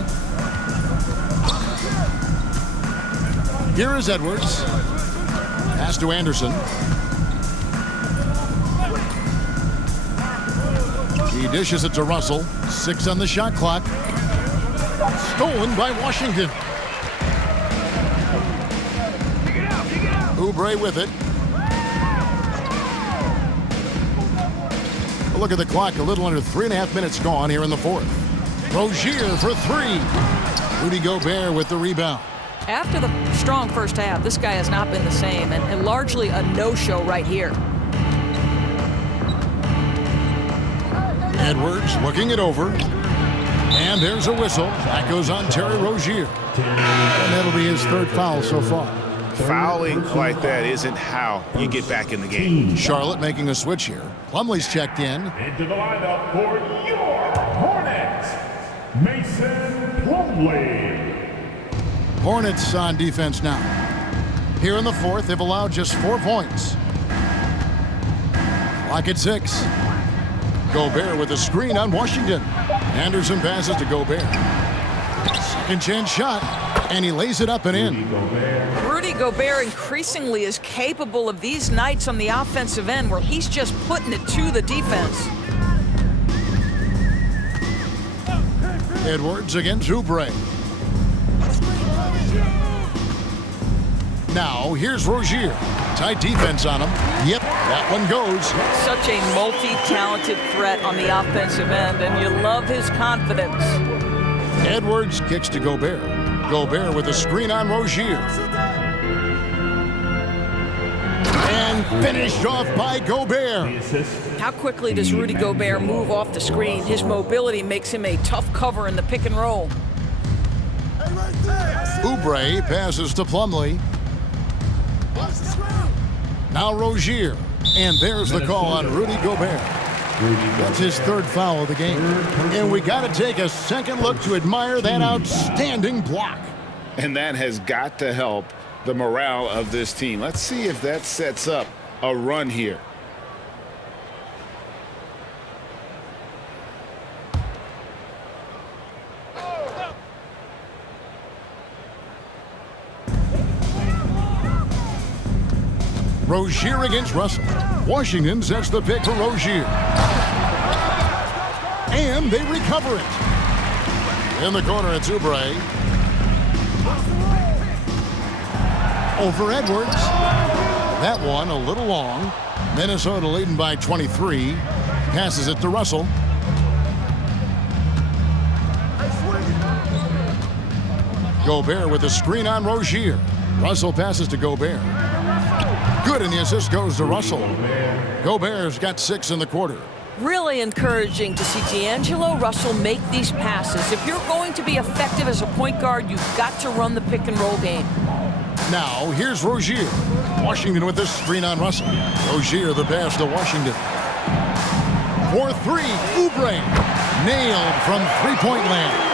Here is Edwards. Pass to Anderson. He dishes it to Russell. 6 on the shot clock. Stolen by Washington. Oubre with it. Look at the clock, a little under 3.5 minutes gone here in the fourth. Rozier for 3. Rudy Gobert with the rebound. After the strong first half, this guy has not been the same, and largely a no-show right here. Edwards looking it over. And there's a whistle. That goes on Terry Rozier. And that'll be his 3rd foul so far. Fouling like that isn't how you get back in the game. Charlotte making a switch here. Plumlee's checked in. Into the lineup for your Hornets, Mason Plumlee. Hornets on defense now. Here in the fourth, they've allowed just 4 points. Clock at 6. Gobert with a screen on Washington. Anderson passes to Gobert. Second chance shot, and he lays it up and in. Rudy Gobert increasingly is capable of these nights on the offensive end where he's just putting it to the defense. Edwards against Oubre. Now, here's Rozier. Tight defense on him. Yep, that one goes. Such a multi-talented threat on the offensive end, and you love his confidence. Edwards kicks to Gobert. Gobert with a screen on Rozier. And finished off by Gobert. How quickly does Rudy Gobert move off the screen? His mobility makes him a tough cover in the pick and roll. Oubre passes to Plumlee. Now Rozier. And there's the call on Rudy Gobert. That's his 3rd foul of the game. And we got to take a second look to admire that outstanding block. And that has got to help the morale of this team. Let's see if that sets up a run here. Rozier against Russell. Washington sets the pick for Rozier. And they recover it. In the corner, it's Oubre. over Edwards. That one a little long. Minnesota leading by 23. Passes it to Russell. Gobert with a screen on Rozier. Russell passes to Gobert. Good, and the assist goes to Russell. Gobert's got 6 in the quarter. Really encouraging to see D'Angelo Russell make these passes. If you're going to be effective as a point guard, you've got to run the pick and roll game. Now, here's Rozier. Washington with this screen on Russell. Rozier the pass to Washington. For 3, Oubre. Nailed from three-point land.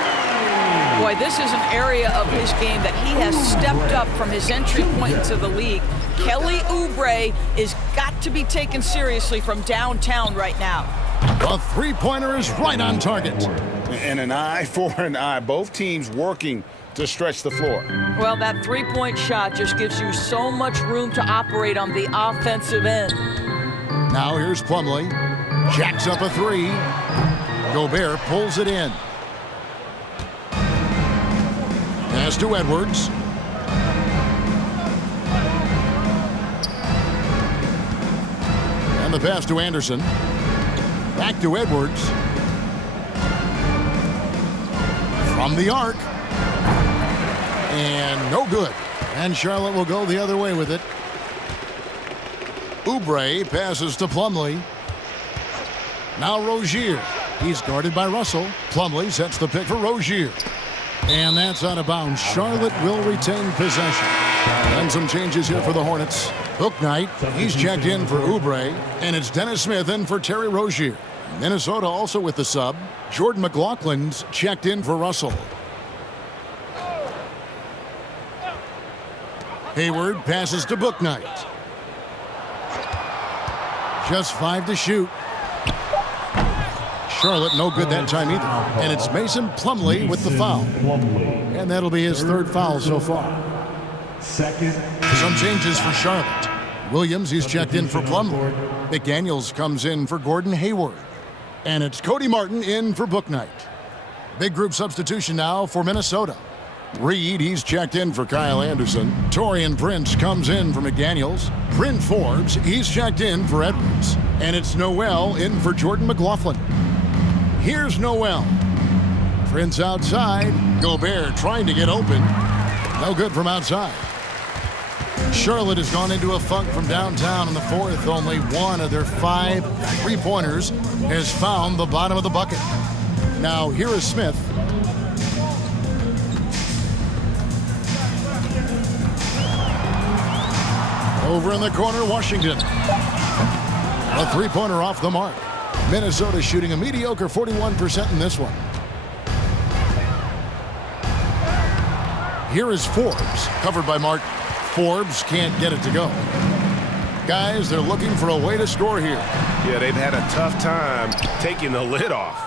Boy, this is an area of his game that he has stepped up from his entry point into the league. Kelly Oubre is got to be taken seriously from downtown right now. The three-pointer is right on target. And an eye for an eye. Both teams working to stretch the floor. Well, that three-point shot just gives you so much room to operate on the offensive end. Now here's Plumlee. Jacks up a 3. Gobert pulls it in. Pass to Edwards. And the pass to Anderson. Back to Edwards. From the arc. And no good. And Charlotte will go the other way with it. Oubre passes to Plumlee. Now Rozier. He's guarded by Russell. Plumlee sets the pick for Rozier. And that's out of bounds. Charlotte will retain possession. And some changes here for the Hornets. Bouknight, he's checked in for Oubre. And it's Dennis Smith in for Terry Rozier. Minnesota also with the sub. Jordan McLaughlin's checked in for Russell. Hayward passes to Bouknight. Just 5 to shoot. Charlotte no good that time either. And it's Mason Plumlee with the foul. And that'll be his 3rd foul so far. Some changes for Charlotte. Williams, he's checked in for Plumlee. McDaniels comes in for Gordon Hayward. And it's Cody Martin in for Bouknight. Big group substitution now for Minnesota. Reed, he's checked in for Kyle Anderson. Taurean Prince comes in for McDaniels. Bryn Forbes, he's checked in for Edwards. And it's Noel in for Jordan McLaughlin. Here's Noel. Prince outside. Gobert trying to get open. No good from outside. Charlotte has gone into a funk from downtown in the 4th. Only one of their 5 three-pointers has found the bottom of the bucket. Now here is Smith. Over in the corner, Washington. A three-pointer off the mark. Minnesota shooting a mediocre 41% in this one. Here is Forbes, covered by Martin. Forbes can't get it to go. Guys, they're looking for a way to score here. Yeah, they've had a tough time taking the lid off.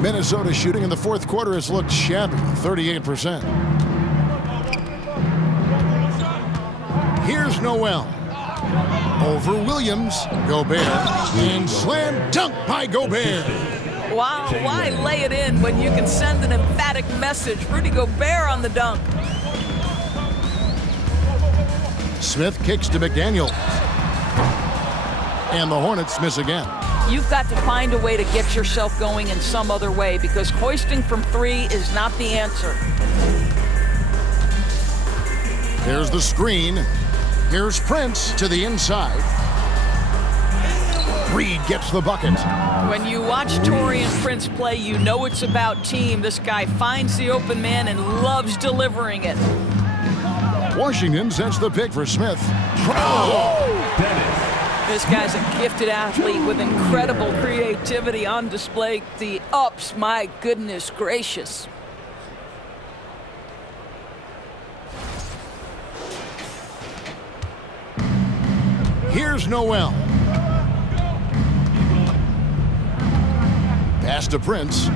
Minnesota shooting in the 4th quarter has looked shabby, 38%. Here's Noel. Over Williams. Gobert. And slam dunk by Gobert. Wow, why lay it in when you can send an emphatic message? Rudy Gobert on the dunk. Smith kicks to McDaniel. And the Hornets miss again. You've got to find a way to get yourself going in some other way because hoisting from 3 is not the answer. There's the screen. Here's Prince to the inside. Reed gets the bucket. When you watch Taurean Prince play, you know it's about team. This guy finds the open man and loves delivering it. Washington sets the pick for Smith. This guy's a gifted athlete with incredible creativity on display. The ups, my goodness gracious. Here's Noel. Pass to Prince.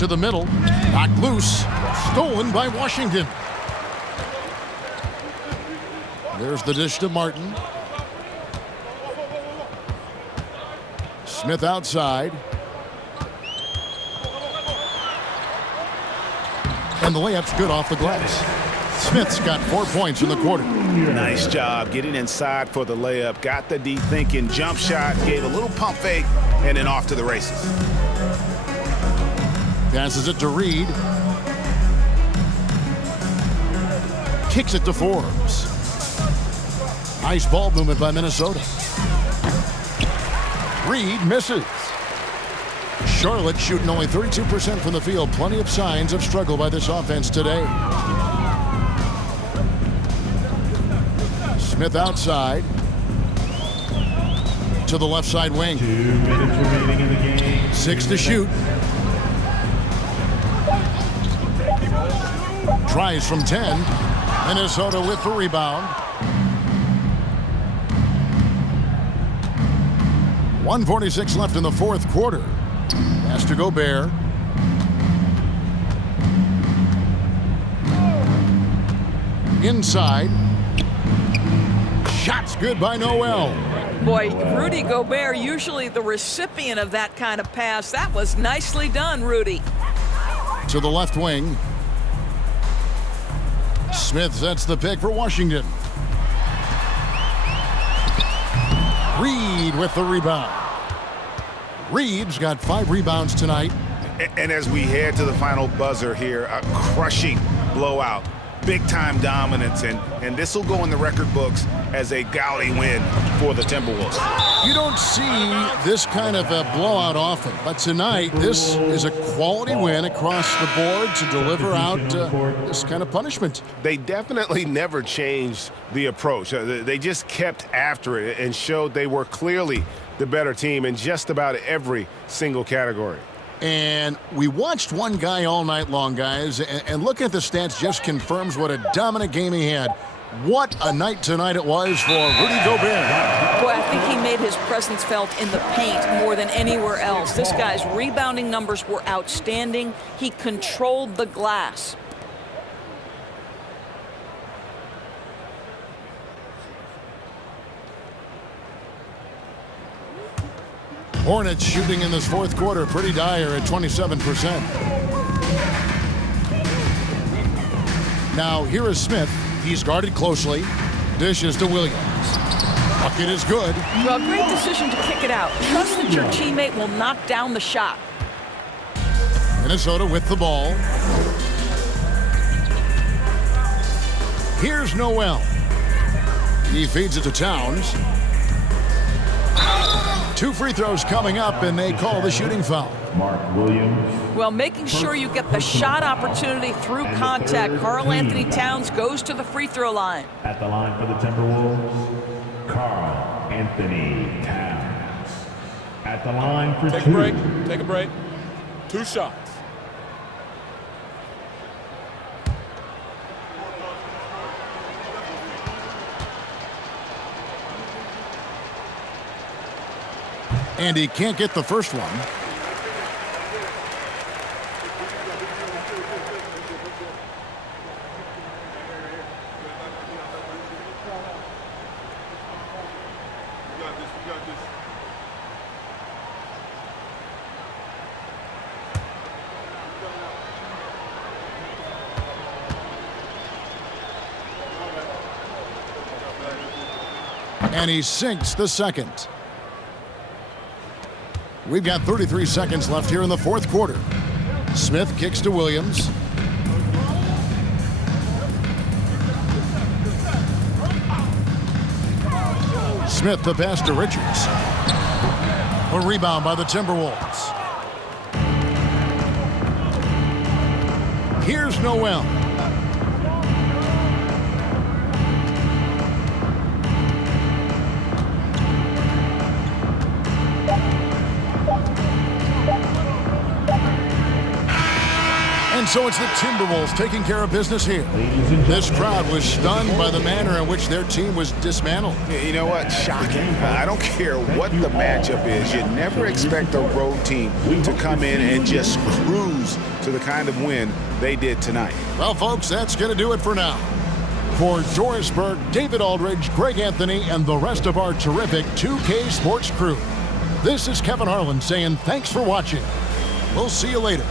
To the middle. Knocked loose. Stolen by Washington. There's the dish to Martin. Smith outside. And the layup's good off the glass. Smith's got 4 points in the quarter. Nice job getting inside for the layup. Got the deep thinking jump shot, gave a little pump fake, and then off to the races. Passes it to Reed. Kicks it to Forbes. Nice ball movement by Minnesota. Reed misses. Charlotte shooting only 32% from the field. Plenty of signs of struggle by this offense today. Smith outside. To the left side wing. 2 minutes remaining in the game. 6 to shoot. Tries from 10. Minnesota with the rebound. 1:46 left in the fourth quarter. Pass to Gobert. Inside. Shots good by Noel. Boy, Rudy Gobert, usually the recipient of that kind of pass. That was nicely done, Rudy. To the left wing. Smith sets the pick for Washington. Reed with the rebound. Reed's got 5 rebounds tonight. And as we head to the final buzzer here, a crushing blowout. Big-time dominance, and this will go in the record books as a gaudy win for the Timberwolves. You don't see this kind of a blowout often, but tonight this is a quality win across the board to deliver out this kind of punishment. They definitely never changed the approach. They just kept after it and showed they were clearly the better team in just about every single category. And we watched one guy all night long, guys, and looking at the stats just confirms what a dominant game he had. What a night tonight it was for Rudy Gobert. Boy, I think he made his presence felt in the paint more than anywhere else. This guy's rebounding numbers were outstanding. He controlled the glass. Hornets shooting in this fourth quarter pretty dire at 27%. Now here is Smith. He's guarded closely. Dishes to Williams. Bucket is good. Well, great decision to kick it out. Trust that your teammate will knock down the shot. Minnesota with the ball. Here's Noel. He feeds it to Towns. 2 free throws coming up, and they call the shooting foul. Mark Williams. Well, making sure you get the shot opportunity through contact. Karl Anthony Towns goes to the free throw line. At the line for the Timberwolves, Karl Anthony Towns. At the line for Take 2. a break. Take a break. 2 shots. And he can't get the first one. And he sinks the second. We've got 33 seconds left here in the fourth quarter. Smith kicks to Williams. Smith the pass to Richards. A rebound by the Timberwolves. Here's Noel. And so it's the Timberwolves taking care of business here. This crowd was stunned by the manner in which their team was dismantled. You know what? Shocking. I don't care what the matchup is. You never expect a road team to come in and just cruise to the kind of win they did tonight. Well, folks, that's going to do it for now. For Doris Burke, David Aldridge, Greg Anthony, and the rest of our terrific 2K Sports crew, this is Kevin Harlan saying thanks for watching. We'll see you later.